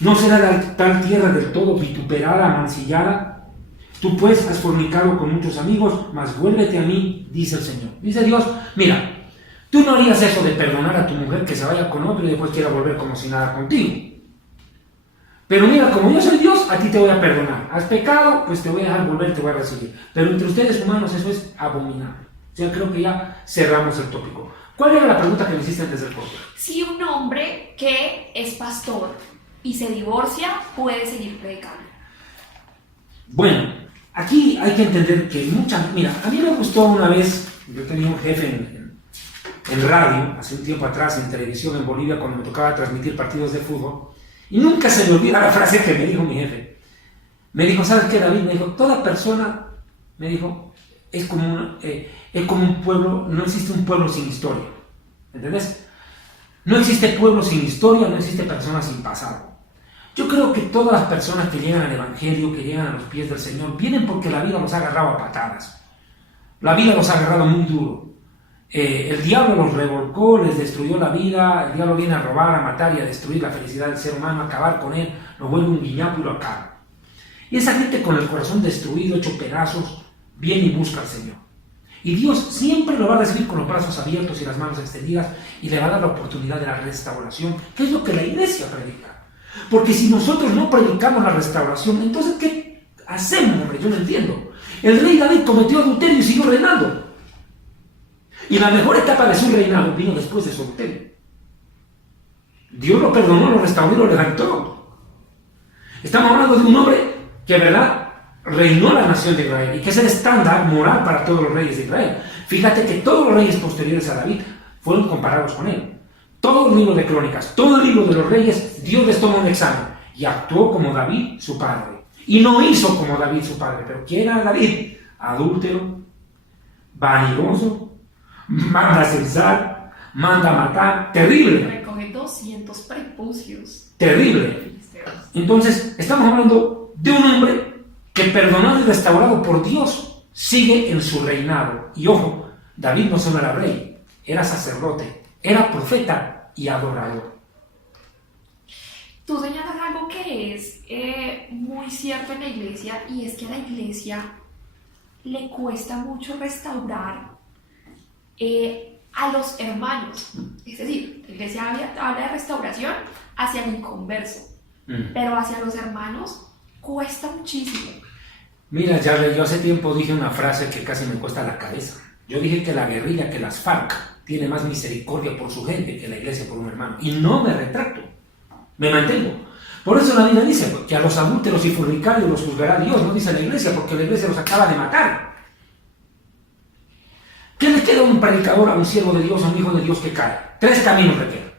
¿No será la tal tierra del todo vituperada, mancillada? Tú pues has fornicado con muchos amigos, mas vuélvete a mí, dice el Señor. Dice Dios, mira, tú no harías eso de perdonar a tu mujer que se vaya con otro y después quiera volver como si nada contigo. Pero mira, como yo soy Dios, a ti te voy a perdonar. Has pecado, pues te voy a dejar volver, te voy a recibir. Pero entre ustedes humanos eso es abominable. O sea, creo que ya cerramos el tópico. ¿Cuál era la pregunta que me hiciste antes del corte? Si un hombre que es pastor y se divorcia, puede seguir predicando. Bueno, aquí hay que entender que mira, a mí me gustó una vez, yo tenía un jefe en radio, hace un tiempo atrás, en televisión en Bolivia, cuando me tocaba transmitir partidos de fútbol, y nunca se me olvida la frase que me dijo mi jefe. Me dijo, ¿sabes qué, David? Me dijo, toda persona, me dijo, es como un pueblo, no existe un pueblo sin historia. ¿Entendés? No existe pueblo sin historia, no existe persona sin pasado. Yo creo que todas las personas que llegan al Evangelio, que llegan a los pies del Señor, vienen porque la vida los ha agarrado a patadas. La vida los ha agarrado muy duro. El diablo los revolcó, les destruyó la vida. El diablo viene a robar, a matar y a destruir la felicidad del ser humano, a acabar con él, lo vuelve un guiñapo y lo acaba. Y esa gente con el corazón destruido, hecho pedazos, viene y busca al Señor. Y Dios siempre lo va a recibir con los brazos abiertos y las manos extendidas y le va a dar la oportunidad de la restauración, que es lo que la iglesia predica. Porque si nosotros no predicamos la restauración, entonces ¿qué hacemos, hombre? Yo no entiendo. El rey David cometió adulterio y siguió reinando. Y la mejor etapa de su reinado vino después de su adulterio. Dios lo perdonó, lo restauró y lo levantó. Estamos hablando de un hombre que, ¿verdad?, reinó la nación de Israel y que es el estándar moral para todos los reyes de Israel. Fíjate que todos los reyes posteriores a David fueron comparados con él. Todo el libro de Crónicas, todo el libro de los reyes, Dios les tomó un examen y actuó como David, su padre. Y no hizo como David, su padre. ¿Pero quién era David? Adúltero, vanidoso, manda a censar, manda a matar. Terrible. Recoge 200 prepucios. Terrible. Entonces, estamos hablando de un hombre que, perdonado y restaurado por Dios, sigue en su reinado. Y ojo, David no solo era rey, era sacerdote, era profeta y adorador. Tú señalas algo que es muy cierto en la iglesia, y es que a la iglesia le cuesta mucho restaurar a los hermanos. Es decir, la iglesia habla de restauración hacia el inconverso, pero hacia los hermanos cuesta muchísimo. Mira, Jarle, yo hace tiempo dije una frase que casi me cuesta la cabeza. Yo dije que la guerrilla, que las FARC, tiene más misericordia por su gente que la iglesia por un hermano. Y no me retracto, me mantengo. Por eso la Biblia dice que a los adúlteros y fornicarios los juzgará Dios, no dice la iglesia, porque la iglesia los acaba de matar. ¿Qué le queda a un predicador, a un siervo de Dios, a un hijo de Dios que cae? 3 caminos le quedan: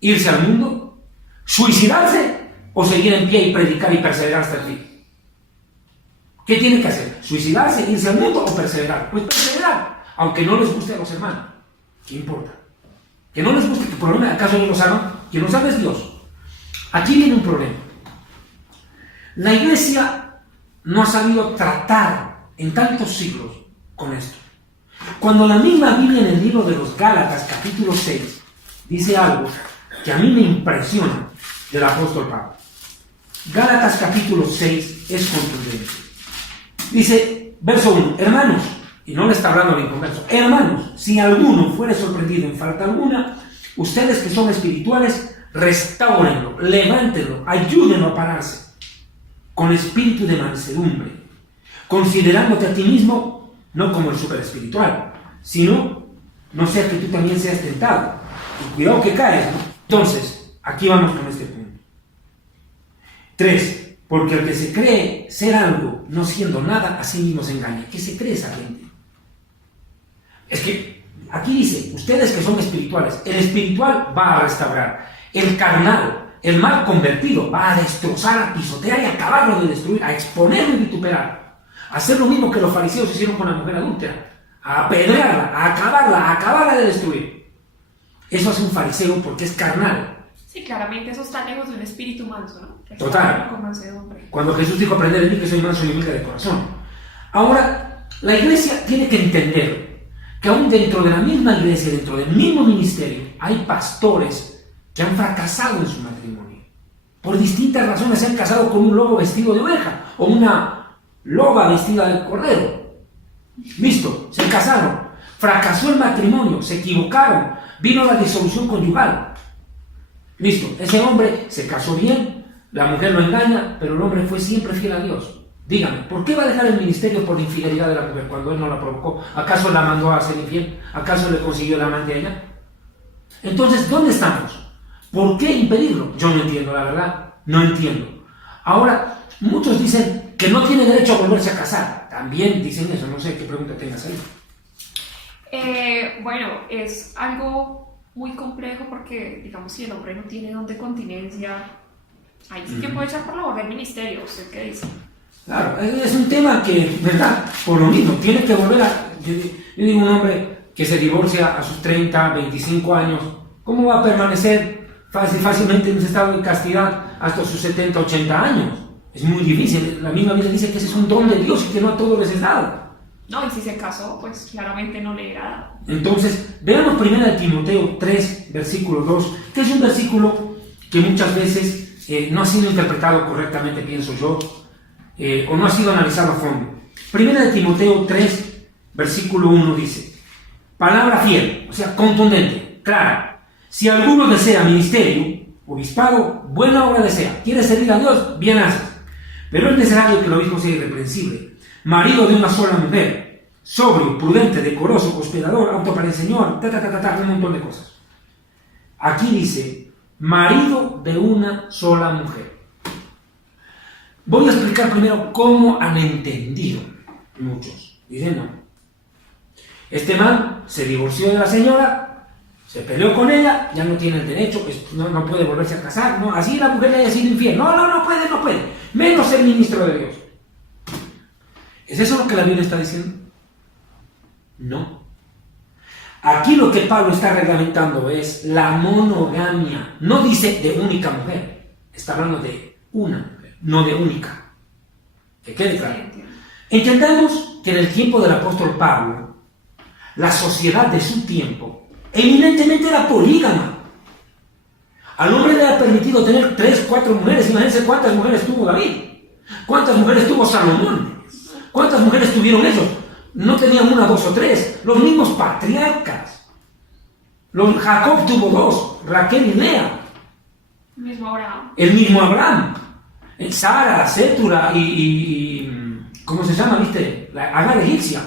irse al mundo, suicidarse o seguir en pie y predicar y perseverar hasta el fin. ¿Qué tiene que hacer? ¿Suicidarse, irse al mundo o perseverar? Pues perseverar, aunque no les guste a los hermanos. ¿Qué importa? Que no les guste, que por lo menos acaso ellos lo saben. Quien lo sabe es Dios. Aquí viene un problema. La iglesia no ha sabido tratar en tantos siglos con esto. Cuando la misma Biblia en el libro de los Gálatas, capítulo 6, dice algo que a mí me impresiona del apóstol Pablo. Gálatas capítulo 6 es contundente. Dice, verso 1, hermanos, y no le está hablando al inconverso, hermanos, si alguno fuere sorprendido en falta alguna, ustedes que son espirituales, restáurenlo, levántenlo, ayúdenlo a pararse, con espíritu de mansedumbre, considerándote a ti mismo no como el super espiritual, sino no sea que tú también seas tentado, y cuidado que caes, ¿no? Entonces, aquí vamos con este punto. 3. Porque el que se cree ser algo no siendo nada, a sí mismo se engaña. ¿Qué se cree esa gente? Es que aquí dice, ustedes que son espirituales, el espiritual va a restaurar, el carnal, el mal convertido, va a destrozar, a pisotear y a acabarlo de destruir, a exponerlo y vituperar, a hacer lo mismo que los fariseos hicieron con la mujer adúltera, a apedrearla, a acabarla de destruir. Eso hace un fariseo porque es carnal. Sí, claramente eso está lejos de un espíritu manso, ¿no? Total. Con mansedumbre. Cuando Jesús dijo, aprended de mí que soy manso y humilde de corazón. Ahora, la iglesia tiene que entender que aún dentro de la misma iglesia, dentro del mismo ministerio, hay pastores que han fracasado en su matrimonio. Por distintas razones se han casado con un lobo vestido de oveja o una loba vestida de cordero. Listo, se casaron. Fracasó el matrimonio, se equivocaron, vino la disolución conyugal. Listo, ese hombre se casó bien, la mujer lo engaña, pero el hombre fue siempre fiel a Dios. Dígame, ¿por qué va a dejar el ministerio por infidelidad de la mujer cuando él no la provocó? ¿Acaso la mandó a ser infiel? ¿Acaso le consiguió el amante a ella? Entonces, ¿dónde estamos? ¿Por qué impedirlo? Yo no entiendo, la verdad, no entiendo. Ahora, muchos dicen que no tiene derecho a volverse a casar. También dicen eso, no sé qué pregunta tengas ahí. Bueno, es algo muy complejo porque, digamos, si el hombre no tiene don de continencia, ahí sí que puede echar por la borda el ministerio. ¿Usted qué dice? Claro, es un tema que, ¿verdad? Por lo mismo, tiene que volver a... Yo digo, un hombre que se divorcia a sus 30, 25 años, ¿cómo va a permanecer fácilmente en ese estado de castidad hasta sus 70, 80 años? Es muy difícil. La misma Biblia dice que ese es un don de Dios y que no a todos les es dado. No, y si se casó, pues claramente no le era dado. Entonces, veamos 1 Timoteo 3, versículo 2, que es un versículo que muchas veces no ha sido interpretado correctamente, pienso yo, o no ha sido analizado a fondo. 1 Timoteo 3, versículo 1 dice: palabra fiel, o sea, contundente, clara. Si alguno desea ministerio, obispado, buena obra desea. ¿Quiere servir a Dios? Bien hace. Pero es necesario que el obispo sea irreprensible, marido de una sola mujer, sobrio, prudente, decoroso, hospedador, apto para el Señor, un montón de cosas. Aquí dice, marido de una sola mujer. Voy a explicar primero cómo han entendido muchos. Dicen, no. Este man se divorció de la señora, se peleó con ella, ya no tiene el derecho, no puede volverse a casar, ¿no? Así la mujer le haya sido infiel. No puede. Menos ser ministro de Dios. ¿Es eso lo que la Biblia está diciendo? No. Aquí lo que Pablo está reglamentando es la monogamia. No dice de única mujer. Está hablando de una mujer, no de única. Que quede claro. Entendamos que en el tiempo del apóstol Pablo, la sociedad de su tiempo eminentemente era polígama. Al hombre le ha permitido tener 3, 4 mujeres. Imagínense cuántas mujeres tuvo David, cuántas mujeres tuvo Salomón, cuántas mujeres tuvieron ellos. No tenían 1, 2 o 3. Los mismos patriarcas. Jacob tuvo 2, Raquel y Lea. El mismo Abraham. Sara, Sétura y ¿cómo se llama? ¿Viste? La Agar egipcia.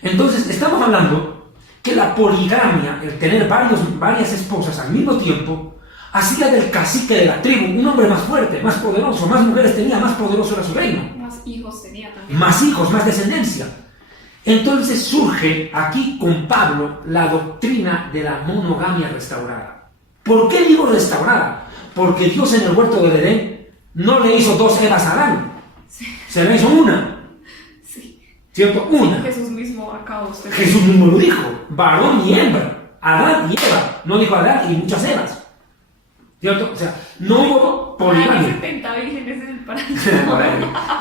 Entonces, estamos hablando que la poligamia, el tener varias esposas al mismo tiempo, hacía del cacique de la tribu un hombre más fuerte, más poderoso. Más mujeres tenía, más poderoso era su reino. Más hijos tenía también. Más hijos, más descendencia. Entonces surge aquí con Pablo la doctrina de la monogamia restaurada. ¿Por qué digo restaurada? Porque Dios en el huerto del Edén no le hizo 2 Evas a Adán. Sí. Se le hizo una. Sí. ¿Cierto? Una. Sí, Jesús mismo acabó usted. Jesús mismo lo dijo. Varón y hembra. Adán y Eva. No dijo Adán y muchas Evas. ¿Cierto? O sea, no hubo poligamia. 70 vírgenes en el paraíso.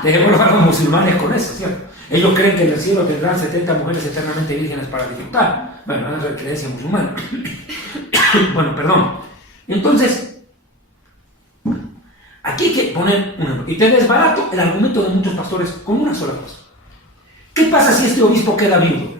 Dejémoslo a los musulmanes con eso, ¿cierto? Ellos creen que en el cielo tendrán 70 mujeres eternamente vírgenes para disfrutar. Bueno, es la creencia musulmana. Bueno, perdón. Entonces, aquí hay que poner un... Y te desbarato el argumento de muchos pastores con una sola cosa. ¿Qué pasa si este obispo queda viudo?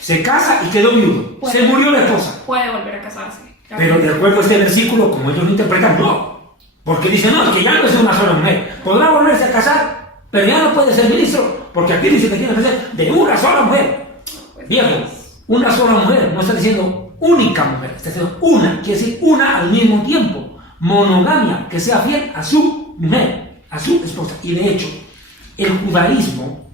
Se casa y quedó viudo. Se murió la esposa. Puede volver a casarse. Pero de acuerdo a este versículo, como ellos lo interpretan, no. Porque dicen, no, que ya no es una sola mujer. Podrá volverse a casar, pero ya no puede ser ministro. Porque aquí dice que tiene que ser de una sola mujer. Pues viejo, una sola mujer. No está diciendo única mujer. Está diciendo una. Quiere decir una al mismo tiempo. Monogamia, que sea fiel a su mujer, a su esposa. Y de hecho, el judaísmo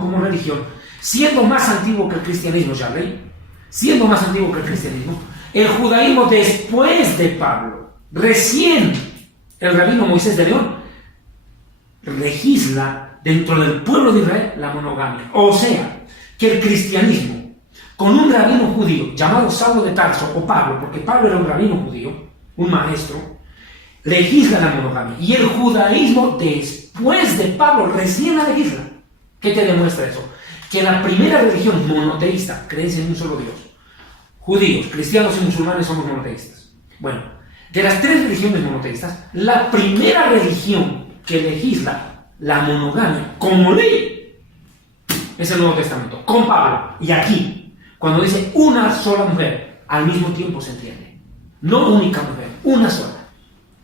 como religión, siendo más antiguo que el cristianismo, ya veis, siendo más antiguo que el cristianismo, el judaísmo después de Pablo, recién el rabino Moisés de León, legisla dentro del pueblo de Israel la monogamia. O sea, que el cristianismo, con un rabino judío llamado Saulo de Tarso, o Pablo, porque Pablo era un rabino judío, un maestro, legisla la monogamia. Y el judaísmo después de Pablo recién la legisla. ¿Qué te demuestra eso? Que la primera religión monoteísta, creencia en un solo Dios. Judíos, cristianos y musulmanes somos monoteístas. Bueno, de las 3 religiones monoteístas, la primera religión que legisla la monogamia como ley es el Nuevo Testamento, con Pablo. Y aquí, cuando dice una sola mujer, al mismo tiempo se entiende. No única mujer, una sola.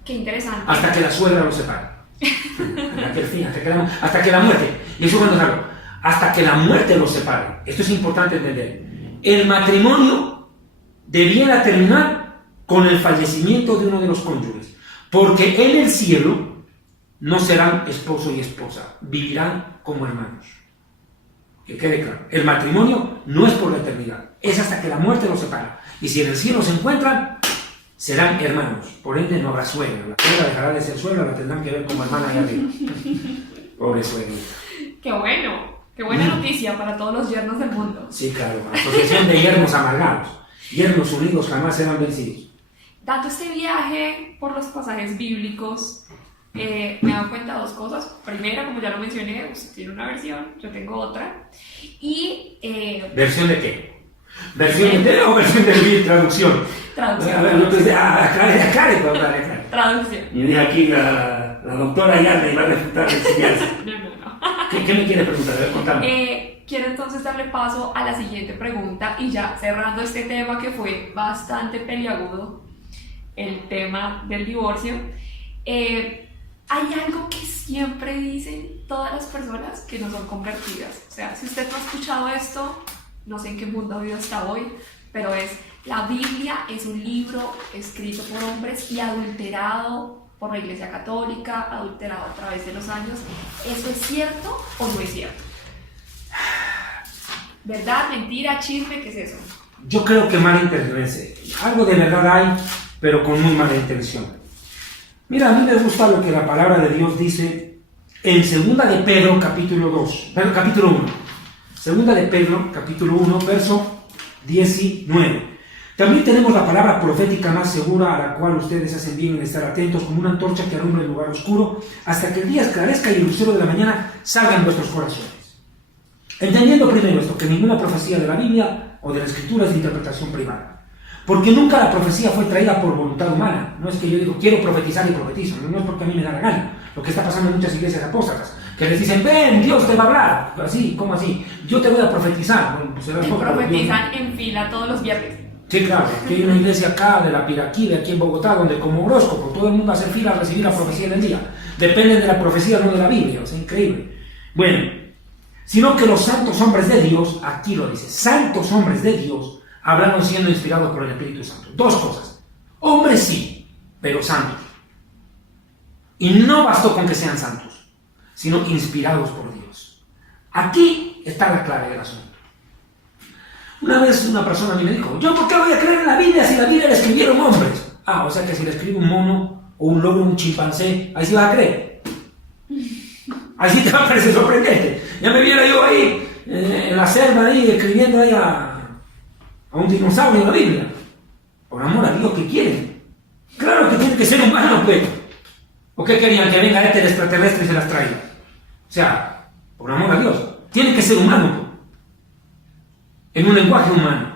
Qué interesante. Hasta que la suegra lo separe. Hasta que la muerte. Y eso cuando es algo. Hasta que la muerte lo separe. Esto es importante entender. El matrimonio debiera terminar con el fallecimiento de uno de los cónyuges. Porque en el cielo no serán esposo y esposa. Vivirán como hermanos. Que quede claro. El matrimonio no es por la eternidad. Es hasta que la muerte los separa. Y si en el cielo se encuentran, serán hermanos. Por ende no habrá suegra. La suegra dejará de ser suegra, la tendrán que ver como hermana allá arriba. Pobre suegrita. ¡Qué bueno! ¡Qué buena noticia para todos los yernos del mundo! Sí, claro. Asociación de yernos amargados. Yernos unidos jamás serán vencidos. Dando este viaje por los pasajes bíblicos, me he dado cuenta de dos cosas. Primero, como ya lo mencioné, usted tiene una versión, yo tengo otra. Y... ¿Versión de qué? ¿Versión de o versión de traducción? Traducción. A ver, entonces, aclare. Traducción. Y dije aquí la doctora Yarda iba a refutar la enseñanza. No. ¿Qué me quiere preguntar? A ver, contame. Quiero entonces darle paso a la siguiente pregunta y ya cerrando este tema que fue bastante peliagudo, el tema del divorcio. Hay algo que siempre dicen todas las personas que no son convertidas. O sea, si usted no ha escuchado esto, no sé en qué mundo ha vivido hasta hoy, pero la Biblia es un libro escrito por hombres y adulterado por la Iglesia Católica, adulterado a través de los años. ¿Eso es cierto o no es cierto? ¿Verdad, mentira, chisme? ¿Qué es eso? Yo creo que mala intención. Algo de verdad hay, pero con muy mala intención. Mira, a mí me gusta lo que la palabra de Dios dice en 2 de Pedro, capítulo 1. 2 de Pedro, capítulo 1, verso 19. También tenemos la palabra profética más segura, a la cual ustedes hacen bien en estar atentos, como una antorcha que alumbra el lugar oscuro, hasta que el día esclarezca y el lucero de la mañana salga en vuestros corazones. Entendiendo primero esto, que ninguna profecía de la Biblia o de la Escritura es de interpretación privada. Porque nunca la profecía fue traída por voluntad humana. No es que yo digo, quiero profetizar y profetizo. No es porque a mí me da la gana. Lo que está pasando en muchas iglesias apóstatas, que les dicen, ven, Dios te va a hablar. Así, ¿cómo así? Yo te voy a profetizar. Bueno, pues profetizan en fila todos los viernes. Sí, claro. Aquí hay una iglesia acá, de la Piraquí, de aquí en Bogotá, donde como horóscopo todo el mundo hace fila a recibir la profecía del día. Depende de la profecía, no de la Biblia. O sea, increíble. Bueno, sino que los santos hombres de Dios, aquí lo dice, santos hombres de Dios, hablaron siendo inspirados por el Espíritu Santo. Dos cosas. Hombres sí, pero santos. Y no bastó con que sean santos, sino inspirados por Dios. Aquí está la clave del asunto. Una vez una persona a mí me dijo, ¿yo por qué voy a creer en la Biblia si la Biblia la escribieron hombres? O sea que si la escribe un mono, o un loro, un chimpancé, ahí sí vas a creer. Ahí sí te va a parecer sorprendente. Ya me viera yo ahí, en la selva, ahí, escribiendo ahí a un dinosaurio en la Biblia. Por amor a Dios, ¿qué quieren? Claro que tiene que ser humano, pues. ¿O qué querían? Que venga este extraterrestre y se las traiga. O sea, por amor a Dios, tiene que ser humano, pues. En un lenguaje humano.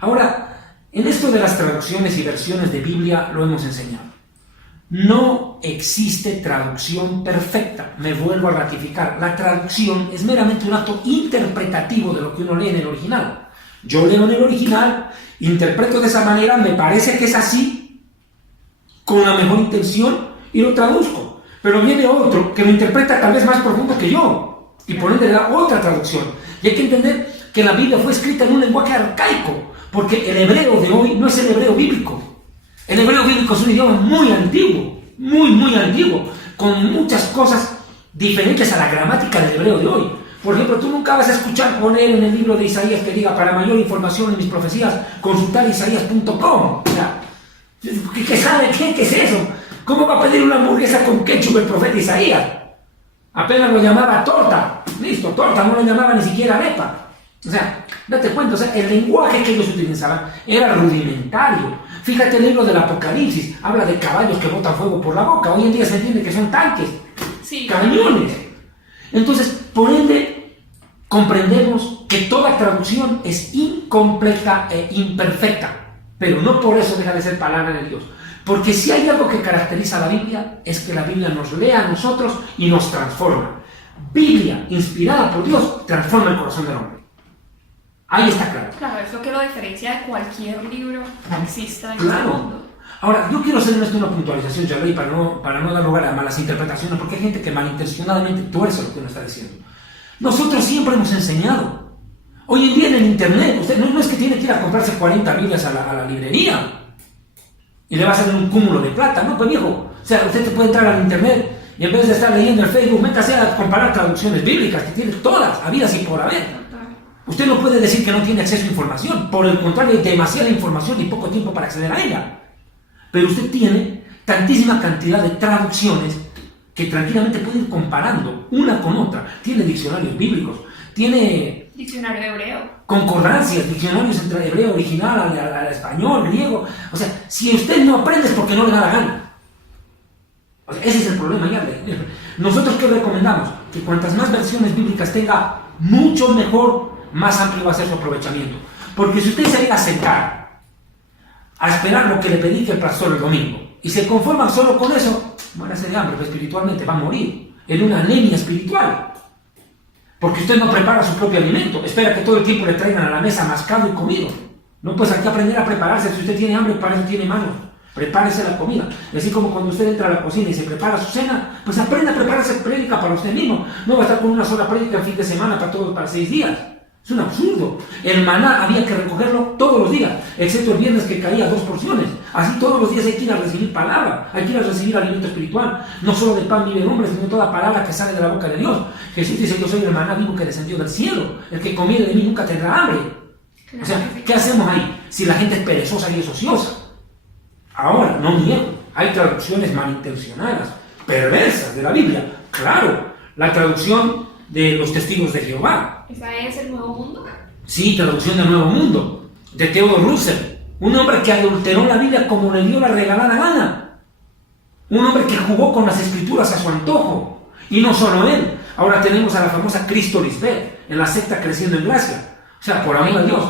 Ahora, en esto de las traducciones y versiones de Biblia lo hemos enseñado. No existe traducción perfecta. Me vuelvo a ratificar. La traducción es meramente un acto interpretativo de lo que uno lee en el original. Yo leo en el original, interpreto de esa manera, me parece que es así, con la mejor intención, y lo traduzco. Pero viene otro que lo interpreta tal vez más profundo que yo, y por ende le da otra traducción. Y hay que entender que la Biblia fue escrita en un lenguaje arcaico, porque el hebreo de hoy no es el hebreo bíblico. El hebreo bíblico es un idioma muy antiguo, muy antiguo, con muchas cosas diferentes a la gramática del hebreo de hoy. Por ejemplo, tú nunca vas a escuchar poner en el libro de Isaías que diga, para mayor información en mis profecías, consultar isaías.com. O sea, ¿qué sabe? ¿Qué es eso? ¿Cómo va a pedir una hamburguesa con ketchup el profeta Isaías? Apenas lo llamaba torta. Listo, torta, no lo llamaba ni siquiera arepa. O sea, date cuenta, o sea, el lenguaje que ellos utilizaban era rudimentario. Fíjate el libro del Apocalipsis, habla de caballos que botan fuego por la boca. Hoy en día se entiende que son tanques, sí, cañones. Entonces, por ende, comprendemos que toda traducción es incompleta e imperfecta, pero no por eso deja de ser palabra de Dios. Porque si hay algo que caracteriza a la Biblia, es que la Biblia nos lee a nosotros y nos transforma. Biblia, inspirada por Dios, transforma el corazón del hombre. Ahí está claro. Claro, es lo que lo diferencia de cualquier libro que exista en el mundo. Ahora, yo quiero hacer en esto una puntualización, Charlie, para no dar lugar a malas interpretaciones, porque hay gente que malintencionadamente tuerce lo que uno está diciendo. Nosotros siempre hemos enseñado. Hoy en día en el internet, usted no es que tiene que ir a comprarse 40 Biblias a la librería y le va a salir un cúmulo de plata, no, pues viejo. O sea, usted te puede entrar al internet y en vez de estar leyendo el Facebook, métase a comparar traducciones bíblicas, que tiene todas, habidas y por haber. Usted no puede decir que no tiene acceso a información, por el contrario, hay demasiada información y poco tiempo para acceder a ella. Pero usted tiene tantísima cantidad de traducciones que tranquilamente puede ir comparando una con otra. Tiene diccionarios bíblicos, tiene diccionario hebreo, concordancias, diccionarios entre hebreo original al español, griego. O sea, si usted no aprende es porque no le da la gana. O sea, ese es el problema ya. Nosotros, ¿qué recomendamos? Que cuantas más versiones bíblicas tenga, mucho mejor, más amplio va a ser su aprovechamiento. Porque si usted se llega a sentar a esperar lo que le predique el pastor el domingo y se conforma solo con eso, muérase de hambre, pero espiritualmente va a morir en una anemia espiritual. Porque usted no prepara su propio alimento, espera que todo el tiempo le traigan a la mesa mascado y comido. No, pues hay que aprender a prepararse. Si usted tiene hambre, para eso tiene manos. Prepárese la comida. Así como cuando usted entra a la cocina y se prepara su cena, pues aprenda a prepararse prédica para usted mismo. No va a estar con una sola prédica el fin de semana para 6 días. Es un absurdo. El maná había que recogerlo todos los días, excepto el viernes que caía 2 porciones. Así todos los días hay que ir a recibir palabra, hay que ir a recibir alimento espiritual. No solo de pan vive el hombre, sino toda palabra que sale de la boca de Dios. Jesús dice: yo soy el maná vivo que descendió del cielo. El que comiere de mí nunca tendrá hambre. O sea, ¿qué hacemos ahí? Si la gente es perezosa y es ociosa. Ahora, no niego, hay traducciones malintencionadas, perversas de la Biblia. Claro, la traducción de los testigos de Jehová. ¿Esa es el Nuevo Mundo? Sí, traducción del Nuevo Mundo, de Theodore Russell. Un hombre que adulteró la Biblia como le dio la regalada gana. Un hombre que jugó con las escrituras a su antojo. Y no solo él. Ahora tenemos a la famosa Cristo Lisbeth, en la secta Creciendo en Gracia. O sea, por amor a Dios.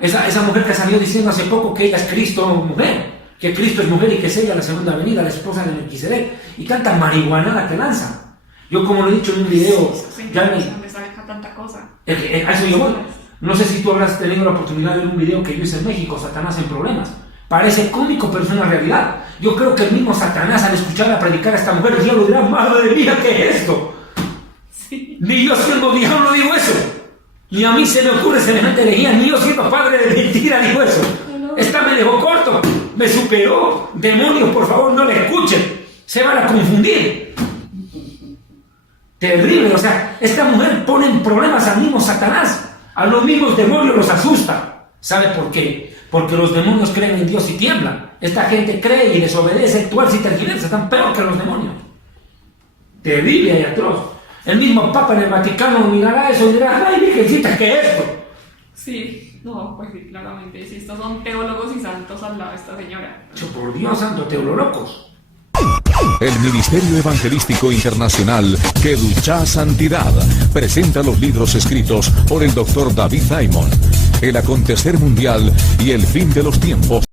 Esa mujer que salió diciendo hace poco que ella es Cristo mujer, que Cristo es mujer y que es ella la segunda venida, la esposa de Melquisedec, y tanta marihuanada que lanza. Yo, como lo he dicho en un video, ¿dónde saca tanta cosa? A eso yo voy. No sé si tú habrás tenido la oportunidad de ver un video que yo hice en México, Satanás en Problemas. Parece cómico, pero es una realidad. Yo creo que el mismo Satanás, al escuchar a predicar a esta mujer, el diablo dirá: madre mía, ¿qué es esto? Sí. Ni yo siendo diablo digo eso. Ni a mí se me ocurre semejante herejía, ni yo siendo padre de mentira digo eso. Esta me dejó corto, me superó. Demonios, por favor, no le escuchen. Se van a confundir. Terrible, o sea, esta mujer pone en problemas al mismo Satanás. A los mismos demonios los asusta. ¿Sabe por qué? Porque los demonios creen en Dios y tiemblan. Esta gente cree y desobedece, tuerce y tergiversa, están peor que los demonios. Terrible y atroz. El mismo Papa en el Vaticano mirará eso y dirá: ¡ay, virgencita, qué es esto! Sí, no, pues sí, claramente. Si estos son teólogos y santos al lado de esta señora. Por Dios santo, teololocos. El Ministerio Evangelístico Internacional Kedushá Santidad presenta los libros escritos por el Dr. David Diamond: El acontecer mundial y el fin de los tiempos,